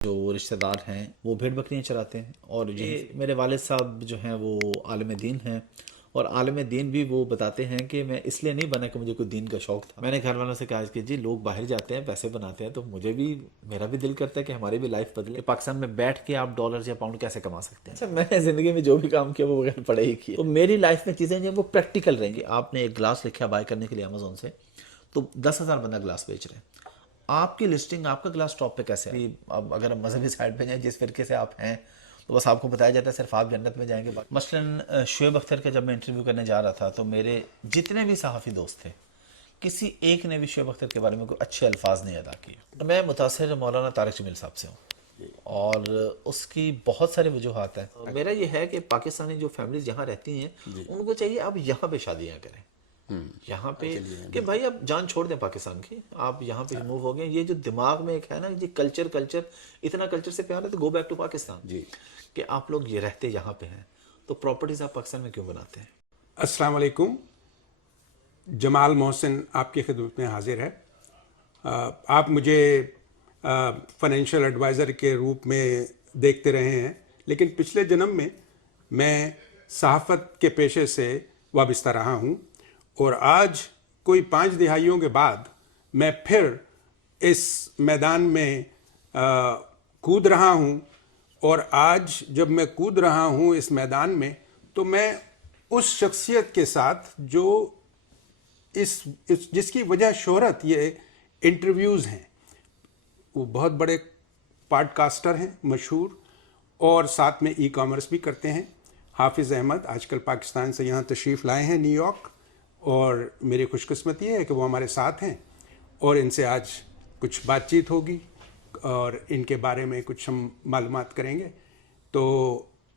جو رشتہ دار ہیں وہ بھیڑ بکریاں چراتے ہیں، اور یہ میرے والد صاحب جو ہیں وہ عالم دین ہیں، اور عالم دین بھی وہ بتاتے ہیں کہ میں اس لیے نہیں بنا کہ مجھے کوئی دین کا شوق تھا۔ میں نے گھر والوں سے کہا کہ جی لوگ باہر جاتے ہیں پیسے بناتے ہیں، تو مجھے بھی میرا بھی دل کرتا ہے کہ ہماری بھی لائف بدلے، کہ پاکستان میں بیٹھ کے آپ ڈالرز یا پاؤنڈ کیسے کما سکتے ہیں۔ اچھا، میں نے زندگی میں جو بھی کام کیا وہ بغیر پڑھے ہی کیا، تو میری لائف میں چیزیں جو وہ پریکٹیکل رہیں گی۔ آپ نے ایک گلاس لکھا بائی کرنے کے لیے امیزون سے، تو 10,000 بندہ گلاس بیچ رہے ہیں، آپ کی لسٹنگ آپ کا گلاس ٹاپ پہ کیسے ہے؟ اب اگر ہم مذہبی سائڈ پہ جائیں، جس فرقے سے آپ ہیں، تو بس آپ کو بتایا جاتا ہے صرف آپ جنت میں جائیں گے۔ مثلاً شعیب اختر کا جب میں انٹرویو کرنے جا رہا تھا، تو میرے جتنے بھی صحافی دوست تھے، کسی ایک نے بھی شعیب اختر کے بارے میں کوئی اچھے الفاظ نہیں ادا کیے۔ میں متاثر مولانا طارق جمیل صاحب سے ہوں، اور اس کی بہت ساری وجوہات ہیں۔ میرا یہ ہے کہ پاکستانی جو فیملیز یہاں رہتی ہیں، ان کو چاہیے آپ یہاں پہ شادیاں کریں، یہاں پہ کہ بھائی آپ جان چھوڑ دیں پاکستان کی، آپ یہاں پہ موو ہو گئے۔ یہ جو دماغ میں ایک ہے نا جی کلچر اتنا کلچر سے پیار ہے تو گو بیک ٹو پاکستان، کہ آپ لوگ یہ رہتے یہاں پہ ہیں، تو پراپرٹیز آپ پاکستان میں کیوں بناتے ہیں؟ السلام علیکم، جمال محسن آپ کی خدمت میں حاضر ہے۔ آپ مجھے فائنینشیل ایڈوائزر کے روپ میں دیکھتے رہے ہیں، لیکن پچھلے جنم میں صحافت کے پیشے سے وابستہ رہا ہوں، اور آج کوئی 5 دہائیوں کے بعد میں پھر اس میدان میں کود رہا ہوں، اور آج جب میں کود رہا ہوں اس میدان میں، تو میں اس شخصیت کے ساتھ جو جس کی وجہ شہرت یہ انٹرویوز ہیں، وہ بہت بڑے پاڈ کاسٹر ہیں مشہور، اور ساتھ میں ای کامرس بھی کرتے ہیں۔ حافظ احمد آج کل پاکستان سے یہاں تشریف لائے ہیں، نیو یارک، اور میری خوش قسمتی ہے کہ وہ ہمارے ساتھ ہیں، اور ان سے آج کچھ بات چیت ہوگی اور ان کے بارے میں کچھ ہم معلومات کریں گے۔ تو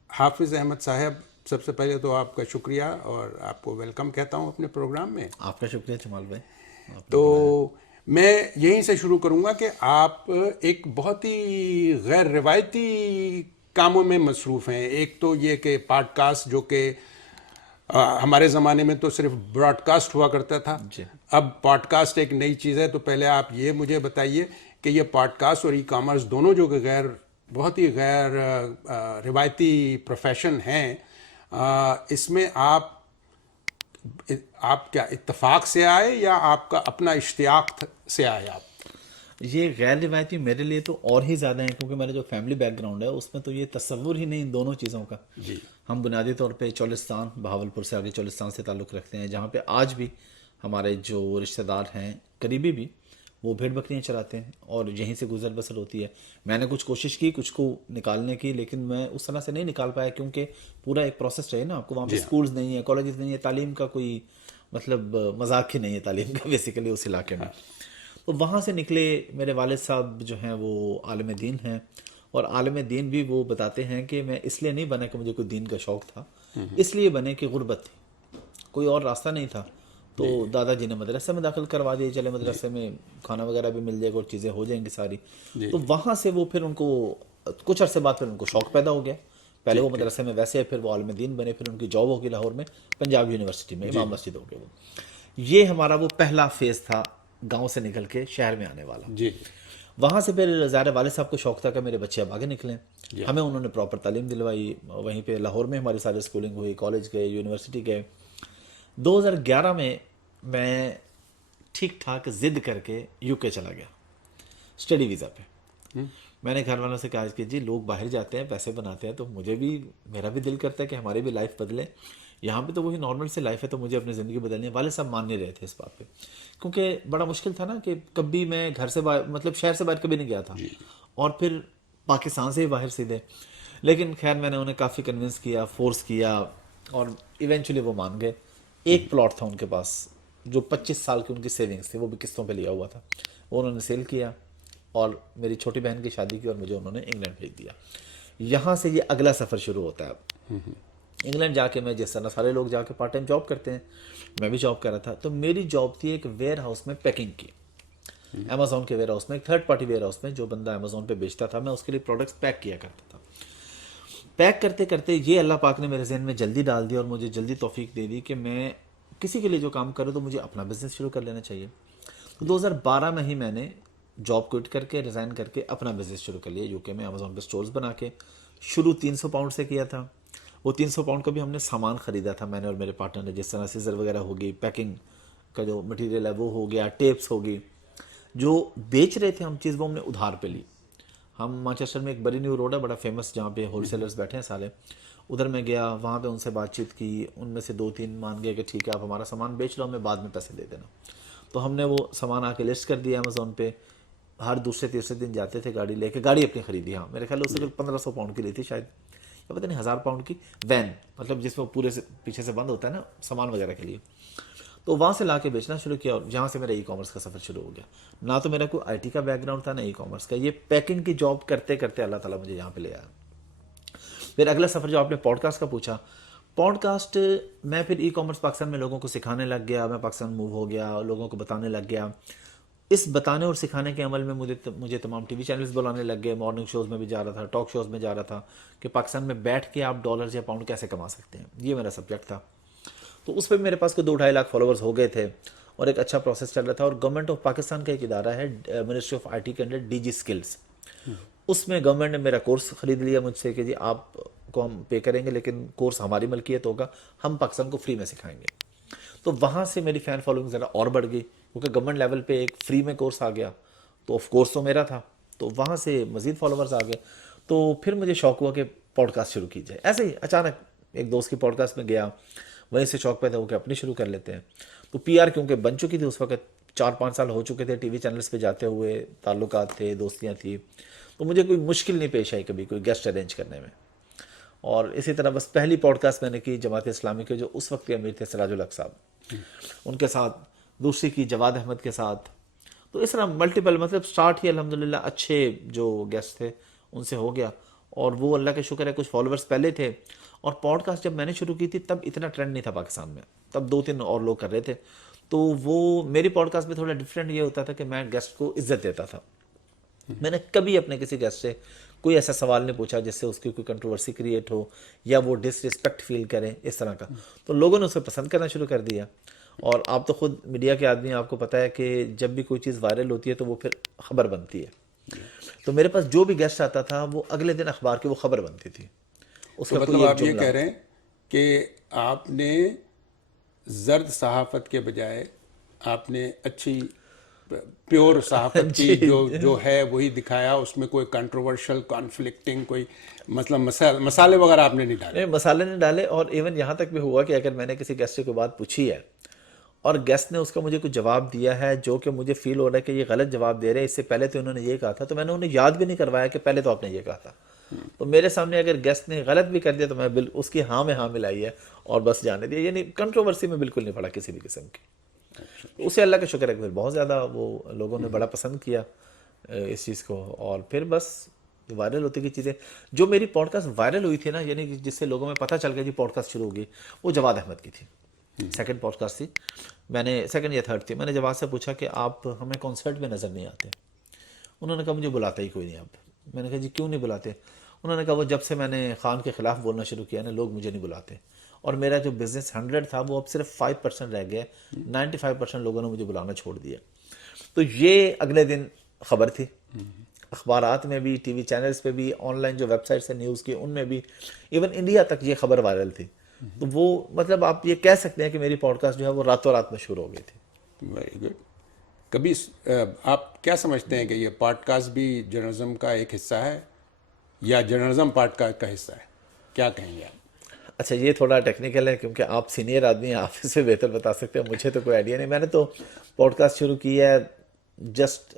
حافظ احمد صاحب، سب سے پہلے تو آپ کا شکریہ، اور آپ کو ویلکم کہتا ہوں اپنے پروگرام میں۔ آپ کا شکریہ جمال بھائی۔ تو میں یہیں سے شروع کروں گا کہ آپ ایک بہت ہی غیر روایتی کاموں میں مصروف ہیں۔ ایک تو یہ کہ پاڈ کاسٹ، جو کہ ہمارے زمانے میں تو صرف براڈ کاسٹ ہوا کرتا تھا، اب پاڈ کاسٹ ایک نئی چیز ہے۔ تو پہلے آپ یہ مجھے بتائیے کہ یہ پاڈ کاسٹ اور ای کامرس دونوں جو کہ بہت ہی غیر روایتی پروفیشن ہیں، اس میں آپ کیا اتفاق سے آئے یا آپ کا اپنا اشتیاق سے آئے؟ آپ یہ غیر روایتی میرے لیے تو اور ہی زیادہ ہیں، کیونکہ میرا جو فیملی بیک گراؤنڈ ہے اس میں تو یہ تصور ہی نہیں ان دونوں چیزوں کا۔ ہم بنیادی طور پہ چولستان، بہاولپور سے آگے چولستان سے تعلق رکھتے ہیں، جہاں پہ آج بھی ہمارے جو رشتہ دار ہیں قریبی بھی، وہ بھیڑ بکریاں چراتے ہیں، اور یہیں سے گزر بسر ہوتی ہے۔ میں نے کچھ کوشش کی کچھ کو نکالنے کی، لیکن میں اس طرح سے نہیں نکال پایا، کیونکہ پورا ایک پروسیس چاہیے نا آپ کو۔ وہاں پہ اسکولز نہیں ہیں، کالجز نہیں ہیں، تعلیم کا کوئی مطلب مذاق ہی نہیں ہے تعلیم کا بیسیکلی اس علاقے میں۔ تو وہاں سے نکلے میرے والد صاحب جو ہیں وہ عالم دین ہیں، اور عالم دین بھی وہ بتاتے ہیں کہ میں اس لیے نہیں بنا کہ مجھے کوئی دین کا شوق تھا، اس لیے بنے کہ غربت تھی، کوئی اور راستہ نہیں تھا۔ تو دادا جی نے مدرسے میں داخل کروا دیے، چلے مدرسے میں کھانا وغیرہ بھی مل جائے گا اور چیزیں ہو جائیں گی ساری۔ تو وہاں سے وہ پھر ان کو کچھ عرصے بعد پھر ان کو شوق پیدا ہو گیا۔ پہلے وہ مدرسے میں ویسے، پھر وہ عالم دین بنے، پھر ان کی جاب ہوگی لاہور میں پنجاب یونیورسٹی میں، امام مسجد ہو گئے وہ۔ یہ ہمارا وہ پہلا فیز تھا گاؤں سے نکل کے شہر میں آنے والا۔ وہاں سے پھر ظاہر والد صاحب کو شوق تھا کہ میرے بچے اب آگے نکلیں، ہمیں انہوں نے پراپر تعلیم دلوائی، وہیں پہ لاہور میں ہماری ساری اسکولنگ ہوئی، کالج گئے، یونیورسٹی گئے۔ 2011 میں ٹھیک ٹھاک ضد کر کے یو کے چلا گیا اسٹڈی ویزا پہ۔ میں نے گھر والوں سے کہا کہ جی لوگ باہر جاتے ہیں پیسے بناتے ہیں، تو مجھے بھی، میرا بھی دل کرتا ہے کہ ہماری بھی لائف بدلے، یہاں پہ تو وہی نارمل سے لائف ہے، تو مجھے اپنی زندگی بدلنی ہے۔ والد صاحب مان نہیں رہے تھے اس بات پہ، کیونکہ بڑا مشکل تھا نا کہ کبھی میں گھر سے باہر، مطلب شہر سے باہر کبھی نہیں گیا تھا، اور پھر پاکستان سے ہی باہر سیدھے۔ لیکن خیر میں نے انہیں کافی کنونس کیا، فورس کیا، اور ایونچولی وہ مان گئے۔ ایک پلاٹ تھا ان کے پاس جو 25 سال کی ان کی سیونگز تھی، وہ بھی قسطوں پہ لیا ہوا تھا، وہ انہوں نے سیل کیا، اور میری چھوٹی بہن کی شادی کی، اور مجھے انہوں نے انگلینڈ بھیج دیا۔ یہاں سے یہ اگلا سفر شروع ہوتا ہے۔ اب انگلینڈ جا کے میں جس طرح سارے لوگ جا کے پارٹ ٹائم جاب کرتے ہیں، میں بھی جاب کر رہا تھا۔ تو میری جاب تھی ایک ویئر ہاؤس میں پیکنگ کی، امیزون کے ویئر ہاؤس میں، ایک تھرڈ پارٹی ویئر ہاؤس میں، جو بندہ امیزون پہ بیچتا تھا، میں اس کے لیے پروڈکٹس پیک کیا کرتا تھا۔ پیک کرتے کرتے یہ اللہ پاک نے میرے ذہن میں جلدی ڈال دیا، اور مجھے جلدی توفیق دے دی کہ میں کسی کے لیے جو کام کروں تو مجھے اپنا بزنس شروع کر لینا چاہیے۔ تو 2012 میں ہی میں نے جاب کوئٹ کر کے ریزائن کر کے اپنا بزنس شروع کر لیا UK میں, امیزون پہ سٹورز بنا کے. شروع 300 پاؤنڈ سے کیا تھا. وہ 300 پاؤنڈ کا بھی ہم نے سامان خریدا تھا, میں نے اور میرے پارٹنر نے, جس طرح سیزر وغیرہ ہوگی, پیکنگ کا جو مٹیریل ہے وہ ہو گیا, ٹیپس ہوگی. جو بیچ رہے تھے ہم چیز وہ ہم نے ادھار پہ لی. ہم مانچسٹر میں ایک بڑی نیو روڈ ہے بڑا فیمس, جہاں پہ ہول سیلرز بیٹھے ہیں سارے, ادھر میں گیا, وہاں پہ ان سے بات چیت کی. ان میں سے 2-3 مان گئے کہ ٹھیک ہے آپ ہمارا سامان بیچ لو, ہمیں بعد میں پیسے دے دینا. تو ہم نے وہ سامان آ کے لسٹ کر دیا امیزون پہ. ہر دوسرے تیسرے دن جاتے تھے گاڑی لے کے, گاڑی اپنی خریدی. ہاں میرے خیال اس سے 1500 پاؤنڈ کی لی تھی شاید, یا پتہ نہیں 1000 پاؤنڈ کی وین, مطلب جس میں پورے سے پیچھے سے بند ہوتا ہے نا سامان وغیرہ کے لیے. تو وہاں سے لا کے بیچنا شروع کیا, اور جہاں سے میرا ای کامرس کا سفر شروع ہو گیا. نہ تو میرا کوئی IT کا بیک گراؤنڈ تھا نہ ای کامرس کا. یہ پیکنگ کی جاب کرتے کرتے اللہ تعالیٰ مجھے یہاں پہ لے آیا. پھر اگلا سفر جو آپ نے پوڈ کاسٹ کا پوچھا, پوڈ کاسٹ میں پھر ای کامرس پاکستان میں لوگوں کو سکھانے لگ گیا. میں پاکستان موو ہو گیا, لوگوں کو بتانے لگ گیا. اس بتانے اور سکھانے کے عمل میں مجھے تمام TV چینلز بلانے لگ گئے. مارننگ شوز میں بھی جا رہا تھا, ٹاک شوز میں جا رہا تھا کہ پاکستان میں بیٹھ کے آپ ڈالرز یا پاؤنڈ کیسے کما سکتے ہیں. یہ میرا سبجیکٹ تھا. تو اس پہ میرے پاس کوئی 2-2.5 لاکھ فالوورز ہو گئے تھے, اور ایک اچھا پروسیس چل رہا تھا. اور گورنمنٹ آف پاکستان کا ایک ادارہ ہے منسٹری آف IT کے انڈر DG اسکلز, اس میں گورنمنٹ نے میرا کورس خرید لیا مجھ سے کہ جی آپ کو ہم پے کریں گے لیکن کورس ہماری ملکیت ہوگا, ہم پاکستان کو فری میں سکھائیں گے. تو وہاں سے میری فین فالوئنگ ذرا اور بڑھ گئی, کیونکہ گورنمنٹ لیول پہ ایک فری میں کورس آ گیا. تو آف کورس تو میرا تھا, تو وہاں سے مزید فالوورز آ گئے. تو پھر مجھے شوق ہوا کہ پوڈ کاسٹ شروع کی جائے. ایسے ہی اچانک ایک دوست کی پوڈ کاسٹ میں گیا, وہیں سے شوق پیدا ہو کہ اپنی شروع کر لیتے ہیں. تو PR کیونکہ بن چکی تھی اس وقت, 4-5 سال ہو چکے تھے TV چینلز پہ جاتے ہوئے, تعلقات تھے, دوستیاں تھیں. تو مجھے کوئی مشکل نہیں پیش آئی کبھی کوئی گیسٹ ارینج کرنے میں. اور اسی طرح بس پہلی پوڈ کاسٹ میں نے کی جماعت اسلامی کے جو اس وقت کے امیر تھے سراج الحق صاحب, ان کے ساتھ. دوسری کی جواد احمد کے ساتھ. تو اس طرح ملٹیپل, مطلب سٹارٹ ہی الحمدللہ اچھے جو گیسٹ تھے ان سے ہو گیا. اور وہ اللہ کا شکر ہے کچھ فالوورز پہلے تھے. اور پوڈ کاسٹ جب میں نے شروع کی تھی تب اتنا ٹرینڈ نہیں تھا پاکستان میں, تب 2-3 اور لوگ کر رہے تھے. تو وہ میری پوڈ کاسٹ میں تھوڑا ڈفرینٹ یہ ہوتا تھا کہ میں گیسٹ کو عزت دیتا تھا. میں نے کبھی اپنے کسی گیسٹ سے کوئی ایسا سوال نہیں پوچھا جس سے اس کی کوئی کنٹروورسی کریٹ ہو یا وہ ڈس رسپیکٹ فیل کرے اس طرح کا. تو لوگوں نے اسے پسند کرنا شروع کر دیا. اور آپ تو خود میڈیا کے آدمی ہیں, آپ کو پتہ ہے کہ جب بھی کوئی چیز وائرل ہوتی ہے تو وہ پھر خبر بنتی ہے. تو میرے پاس جو بھی گیسٹ آتا تھا وہ اگلے دن اخبار کی وہ خبر بنتی تھی. اس کا مطلب آپ یہ کہہ رہے ہیں کہ آپ نے زرد صحافت کے بجائے آپ نے اچھی پیور صحافت کی جو ہے وہی دکھایا, اس میں کوئی کنٹروورشل کانفلکٹنگ کوئی مطلب مسالے وغیرہ آپ نے نہیں ڈالے. مسالے نہیں ڈالے. اور ایون یہاں تک بھی ہوا کہ اگر میں نے کسی گیسٹ سے کوئی بات پوچھی ہے اور گیسٹ نے اس کا مجھے کچھ جواب دیا ہے جو کہ مجھے فیل ہو رہا ہے کہ یہ غلط جواب دے رہے ہیں, اس سے پہلے تو انہوں نے یہ کہا تھا, تو میں نے انہیں یاد بھی نہیں کروایا کہ پہلے تو آپ نے یہ کہا تھا. تو میرے سامنے اگر گیسٹ نے غلط بھی کر دیا تو میں اس کی ہاں میں ہاں ملائی ہے اور بس جانے دیا. یعنی کنٹروورسی میں بالکل نہیں پڑا کسی بھی قسم کی. اسے اللہ کا شکر ہے کہ پھر بہت زیادہ وہ لوگوں نے بڑا پسند کیا اس چیز کو. اور پھر بس وائرل ہوتی کی چیزیں, جو میری پوڈ کاسٹ وائرل ہوئی تھی نا, یعنی جس سے لوگوں میں پتہ چل گیا جی پوڈ کاسٹ شروع ہوگی, وہ جواد احمد کی تھی. سیکنڈ پوڈ کاسٹ تھی, میں نے سیکنڈ یا تھرڈ تھی. میں نے جواد سے پوچھا کہ آپ ہمیں کنسرٹ میں نظر نہیں آتے. انہوں نے کہا مجھے بلاتا ہی کوئی نہیں اب. میں نے کہا جی کیوں نہیں بلاتے؟ انہوں نے کہا وہ جب سے میں نے خان کے خلاف بولنا شروع کیا نا, لوگ مجھے نہیں بلاتے. اور میرا جو بزنس 100 تھا وہ اب صرف 5% رہ گیا, 95% لوگوں نے مجھے بلانا چھوڑ دیا. تو یہ اگلے دن خبر تھی, اخبارات میں بھی, TV چینلز پہ بھی, آن لائن جو ویب سائٹس ہیں نیوز کی ان میں بھی, ایون انڈیا تک یہ خبر وائرل تھی. تو وہ مطلب آپ یہ کہہ سکتے ہیں کہ میری پوڈ کاسٹ جو ہے وہ راتوں رات مشہور ہو گئی تھی. Very good. کبھی آپ کیا سمجھتے ہیں کہ یہ پوڈ کاسٹ بھی جرنلزم کا ایک حصہ ہے یا جرنلزم پوڈ کاسٹ کا حصہ ہے؟ کیا کہیں گے آپ؟ اچھا یہ تھوڑا ٹیکنیکل ہے کیونکہ آپ سینئر آدمی ہیں, آپ اس سے بہتر بتا سکتے ہیں, مجھے تو کوئی آئیڈیا نہیں. میں نے تو پوڈ کاسٹ شروع کی ہے جسٹ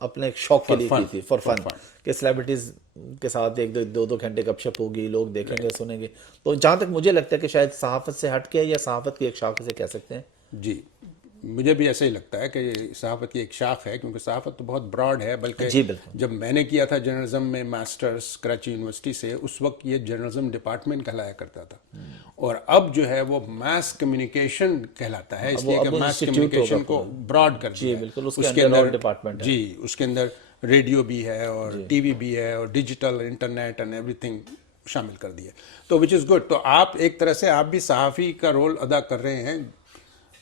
اپنے شوق کے لیے کی تھی, فار فن, کہ سیلیبریٹیز کے ساتھ 1-2 گھنٹے گپ شپ ہوگی, لوگ دیکھیں گے سنیں گے. تو جہاں تک مجھے لگتا ہے کہ شاید صحافت سے ہٹ کے یا صحافت کی ایک شاخ سے کہہ سکتے ہیں. جی مجھے بھی ایسا ہی لگتا ہے کہ یہ صحافت کی ایک شاخ ہے, کیونکہ صحافت تو بہت براڈ ہے. بلکہ جی بالکل, جب میں نے کیا تھا جرنلزم میں ماسٹرز کراچی یونیورسٹی سے, اس وقت یہ جرنلزم ڈپارٹمنٹ کہلایا کرتا تھا, اور اب جو ہے وہ میس کمیونیکیشن کہلاتا ہے, اس لیے کہ میس کمیونیکیشن کو براڈ کر دیا. بالکل, اس کے اندر ڈپارٹمنٹ ہے. جی اس کے اندر ریڈیو بھی ہے اور TV بھی ہے اور digital internet and every thing شامل کر دیا. تو وچ از گڈ. تو آپ ایک طرح سے آپ بھی صحافی کا رول ادا کر رہے ہیں.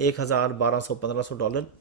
1,000, 1,200, $1,500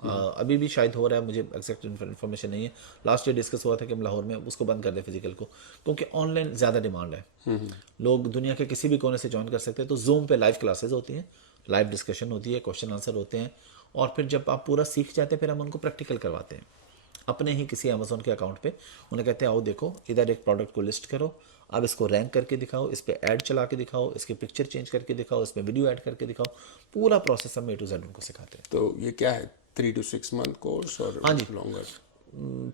ابھی بھی شاید ہو رہا ہے, مجھے ایگزیکٹ انفارمیشن نہیں ہے. لاسٹ ایئر ڈسکس ہوا تھا کہ ہم لاہور میں اس کو بند کر دیں فزیکل کو, کیونکہ آن لائن زیادہ ڈیمانڈ ہے. لوگ دنیا کے کسی بھی کونے سے جوائن کر سکتے ہیں. تو زوم پہ لائیو کلاسز ہوتی ہیں, لائیو ڈسکشن ہوتی ہے, کوشچن آنسر ہوتے ہیں, اور پھر جب آپ پورا سیکھ جاتے ہیں پھر ہم ان کو پریکٹیکل کرواتے ہیں اپنے ہی کسی امیزون کے اکاؤنٹ پہ. انہیں کہتے ہیں آؤ دیکھو ادھر ایک پروڈکٹ کو لسٹ کرو, آپ اس کو رینک کر کے دکھاؤ, اس پہ ایڈ چلا کے دکھاؤ, اس کی پکچر چینج کر کے دکھاؤ, اس میں ویڈیو ایڈ کر کے دکھاؤ. پورا پروسیس ہم A to Z ان کو سکھاتے ہیں. تو یہ کیا ہے 3 to 6 month کورس اور لانگر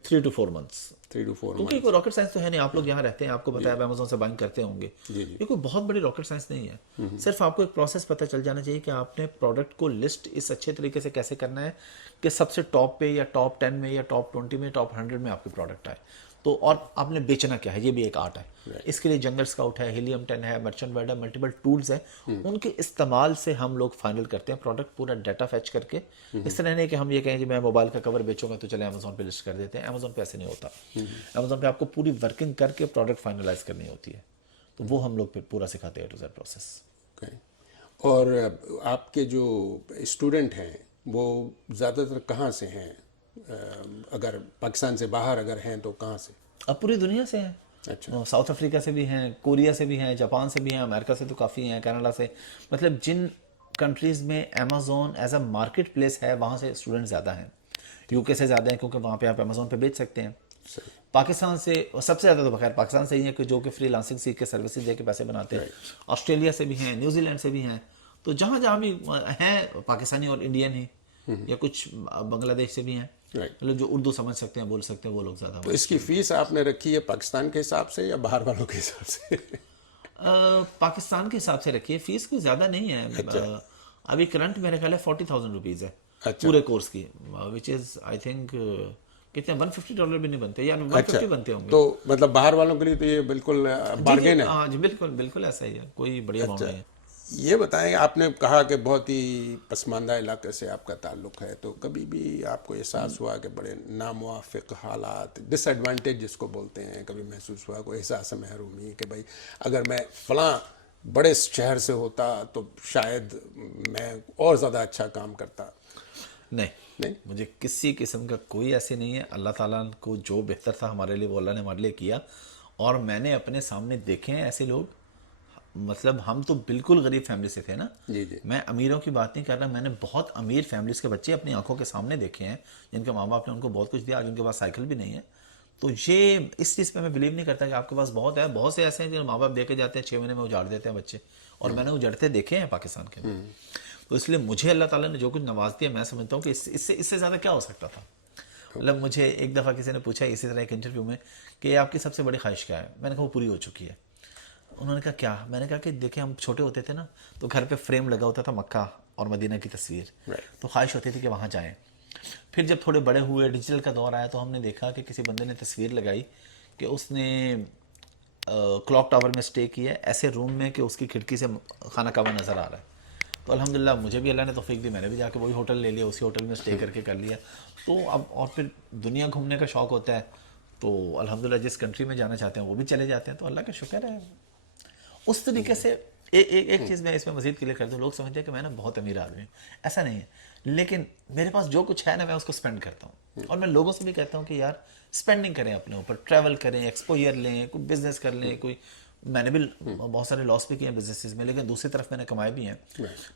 3 to 4 months. 3 to 4 کیونکہ کوئی راکٹ سائنس تو ہے نہیں. آپ لوگ یہاں رہتے ہیں, آپ کو بتایا امیزون سے بائنگ کرتے ہوں گے, یہ کوئی بہت بڑی راکٹ سائنس نہیں ہے. صرف آپ کو ایک پروسیس پتہ چل جانا چاہیے کہ آپ نے پروڈکٹ کو لسٹ اس اچھے طریقے سے کیسے کرنا ہے کہ سب سے ٹاپ پہ یا ٹاپ 10 میں یا ٹاپ 20 میں ٹاپ 100 میں آپ کی پروڈکٹ آئے. تو اور آپ نے بیچنا کیا ہے, یہ بھی ایک آرٹ ہے. اس کے لیے جنگل اسکاؤٹ ہے, ہیلیم 10 ہے, مرچنٹ ورڈ ہے, ملٹیپل ٹولز ہیں. ان کے استعمال سے ہم لوگ فائنل کرتے ہیں پروڈکٹ, پورا ڈیٹا فیچ کر کے. اس طرح نہیں کہ ہم یہ کہیں کہ میں موبائل کا کور بیچوں گا تو چلے امیزون پہ لسٹ کر دیتے ہیں. امیزون پہ ایسے نہیں ہوتا. امیزون پہ آپ کو پوری ورکنگ کر کے پروڈکٹ فائنلائز کرنی ہوتی ہے. تو وہ ہم لوگ پھر پورا سکھاتے ہیں A to Z پروسیس. اور آپ کے جو اسٹوڈنٹ ہیں وہ زیادہ تر کہاں سے ہیں؟ اگر پاکستان سے باہر اگر ہیں تو کہاں سے؟ اب پوری دنیا سے ہیں. اچھا, ساؤتھ افریقہ سے بھی ہیں, کوریا سے بھی ہیں, جاپان سے بھی ہیں, امریکہ سے تو کافی ہیں, کینیڈا سے. مطلب جن کنٹریز میں Amazon as a market place ہے وہاں سے اسٹوڈنٹ زیادہ ہیں. یو کے سے زیادہ ہیں کیونکہ وہاں پہ آپ امیزون پہ بیچ سکتے ہیں. پاکستان سے سب سے زیادہ تو بخیر پاکستان سے ہی ہیں کہ جو کہ فری لانسنگ سیکھ کے سروسز دے کے پیسے بناتے ہیں. آسٹریلیا سے بھی ہیں, نیوزی لینڈ سے بھی ہیں. تو جہاں جہاں بھی ہیں پاکستانی اور انڈین ہی, یا کچھ بنگلہ دیش سے بھی ہیں. مطلب جو اردو سمجھ سکتے ہیں, بول سکتے ہیں, وہ لوگ زیادہ. تو اس کی فیس آپ نے رکھی ہے پاکستان کے حساب سے یا باہر والوں کے حساب سے؟ پاکستان کے حساب سے رکھی ہے. فیس کوئی زیادہ نہیں ہے. ابھی کرنٹ میرے خیال ہے 40,000 روپیز ہے پورے کورس کی, وچ از آئی تھنک کتنے $150 بھی نہیں بنتے, یا 150 بنتے ہوں گے. تو مطلب باہر والوں کے لیے تو یہ بالکل بارگین ہے. ہاں جی, بالکل بالکل ایسا ہی ہے, کوئی بڑی اماؤنٹ نہیں ہے. یہ بتائیں, آپ نے کہا کہ بہت ہی پسماندہ علاقے سے آپ کا تعلق ہے, تو کبھی بھی آپ کو احساس ہوا کہ بڑے ناموافق حالات, ڈس ایڈوانٹیج جس کو بولتے ہیں, کبھی محسوس ہوا کوئی احساس محرومی کہ بھائی اگر میں فلاں بڑے شہر سے ہوتا تو شاید میں اور زیادہ اچھا کام کرتا؟ نہیں, مجھے کسی قسم کا کوئی ایسے نہیں ہے. اللہ تعالیٰ کو جو بہتر تھا ہمارے لیے وہ اللہ نے ہمارے لیے کیا. اور میں نے اپنے سامنے دیکھے ہیں ایسے لوگ, مطلب ہم تو بالکل غریب فیملی سے تھے نا. میں امیروں کی بات نہیں کر رہا, میں نے بہت امیر فیملیز کے بچے اپنی آنکھوں کے سامنے دیکھے ہیں جن کے ماں باپ نے ان کو بہت کچھ دیا, آج ان کے پاس سائیکل بھی نہیں ہے. تو یہ اس چیز پہ میں بلیو نہیں کرتا کہ آپ کے پاس بہت ہے. بہت سے ایسے ہیں جو ماں باپ دے کے جاتے ہیں 6 مہینے میں اجاڑ دیتے ہیں بچے, اور میں نے اجڑتے دیکھے ہیں پاکستان کے اندر. تو اس لیے مجھے اللہ تعالیٰ نے جو کچھ نواز دیا, میں سمجھتا ہوں کہ اس سے زیادہ کیا ہو سکتا تھا. مطلب مجھے ایک دفعہ کسی نے پوچھا اسی طرح ایک انٹرویو میں کہ آپ کی سب سے بڑی خواہش کیا ہے, میں نے کہا وہ پوری ہو چکی ہے. انہوں نے کہا کیا؟ میں نے کہا کہ دیکھیں ہم چھوٹے ہوتے تھے نا تو گھر پہ فریم لگا ہوتا تھا مکہ اور مدینہ کی تصویر, تو خواہش ہوتی تھی کہ وہاں جائیں. پھر جب تھوڑے بڑے ہوئے, ڈیجیٹل کا دور آیا, تو ہم نے دیکھا کہ کسی بندے نے تصویر لگائی کہ اس نے کلاک ٹاور میں سٹے کیا ہے, ایسے روم میں کہ اس کی کھڑکی سے خانہ کعبہ نظر آ رہا ہے. تو الحمدللہ مجھے بھی اللہ نے توفیق دی, میں نے بھی جا کے وہی ہوٹل لے لیا, اسی ہوٹل میں سٹے کر کے کر لیا. تو اب اور پھر دنیا گھومنے کا شوق ہوتا ہے, تو الحمدللہ جس کنٹری میں جانا چاہتے ہیں وہ بھی چلے جاتے ہیں. تو اللہ کا شکر ہے. اس طریقے سے ایک چیز میں اس میں مزید کلیئر کر دوں, لوگ سمجھتے ہیں کہ میں نا بہت امیر آدمی ہوں, ایسا نہیں ہے. لیکن میرے پاس جو کچھ ہے نا میں اس کو سپینڈ کرتا ہوں, اور میں لوگوں سے بھی کہتا ہوں کہ یار سپینڈنگ کریں اپنے اوپر, ٹریول کریں, ایکسپوجر لیں, کوئی بزنس کر لیں. کوئی میں نے بھی بہت سارے لاس بھی کیے ہیں بزنسز میں, لیکن دوسری طرف میں نے کمائے بھی ہیں.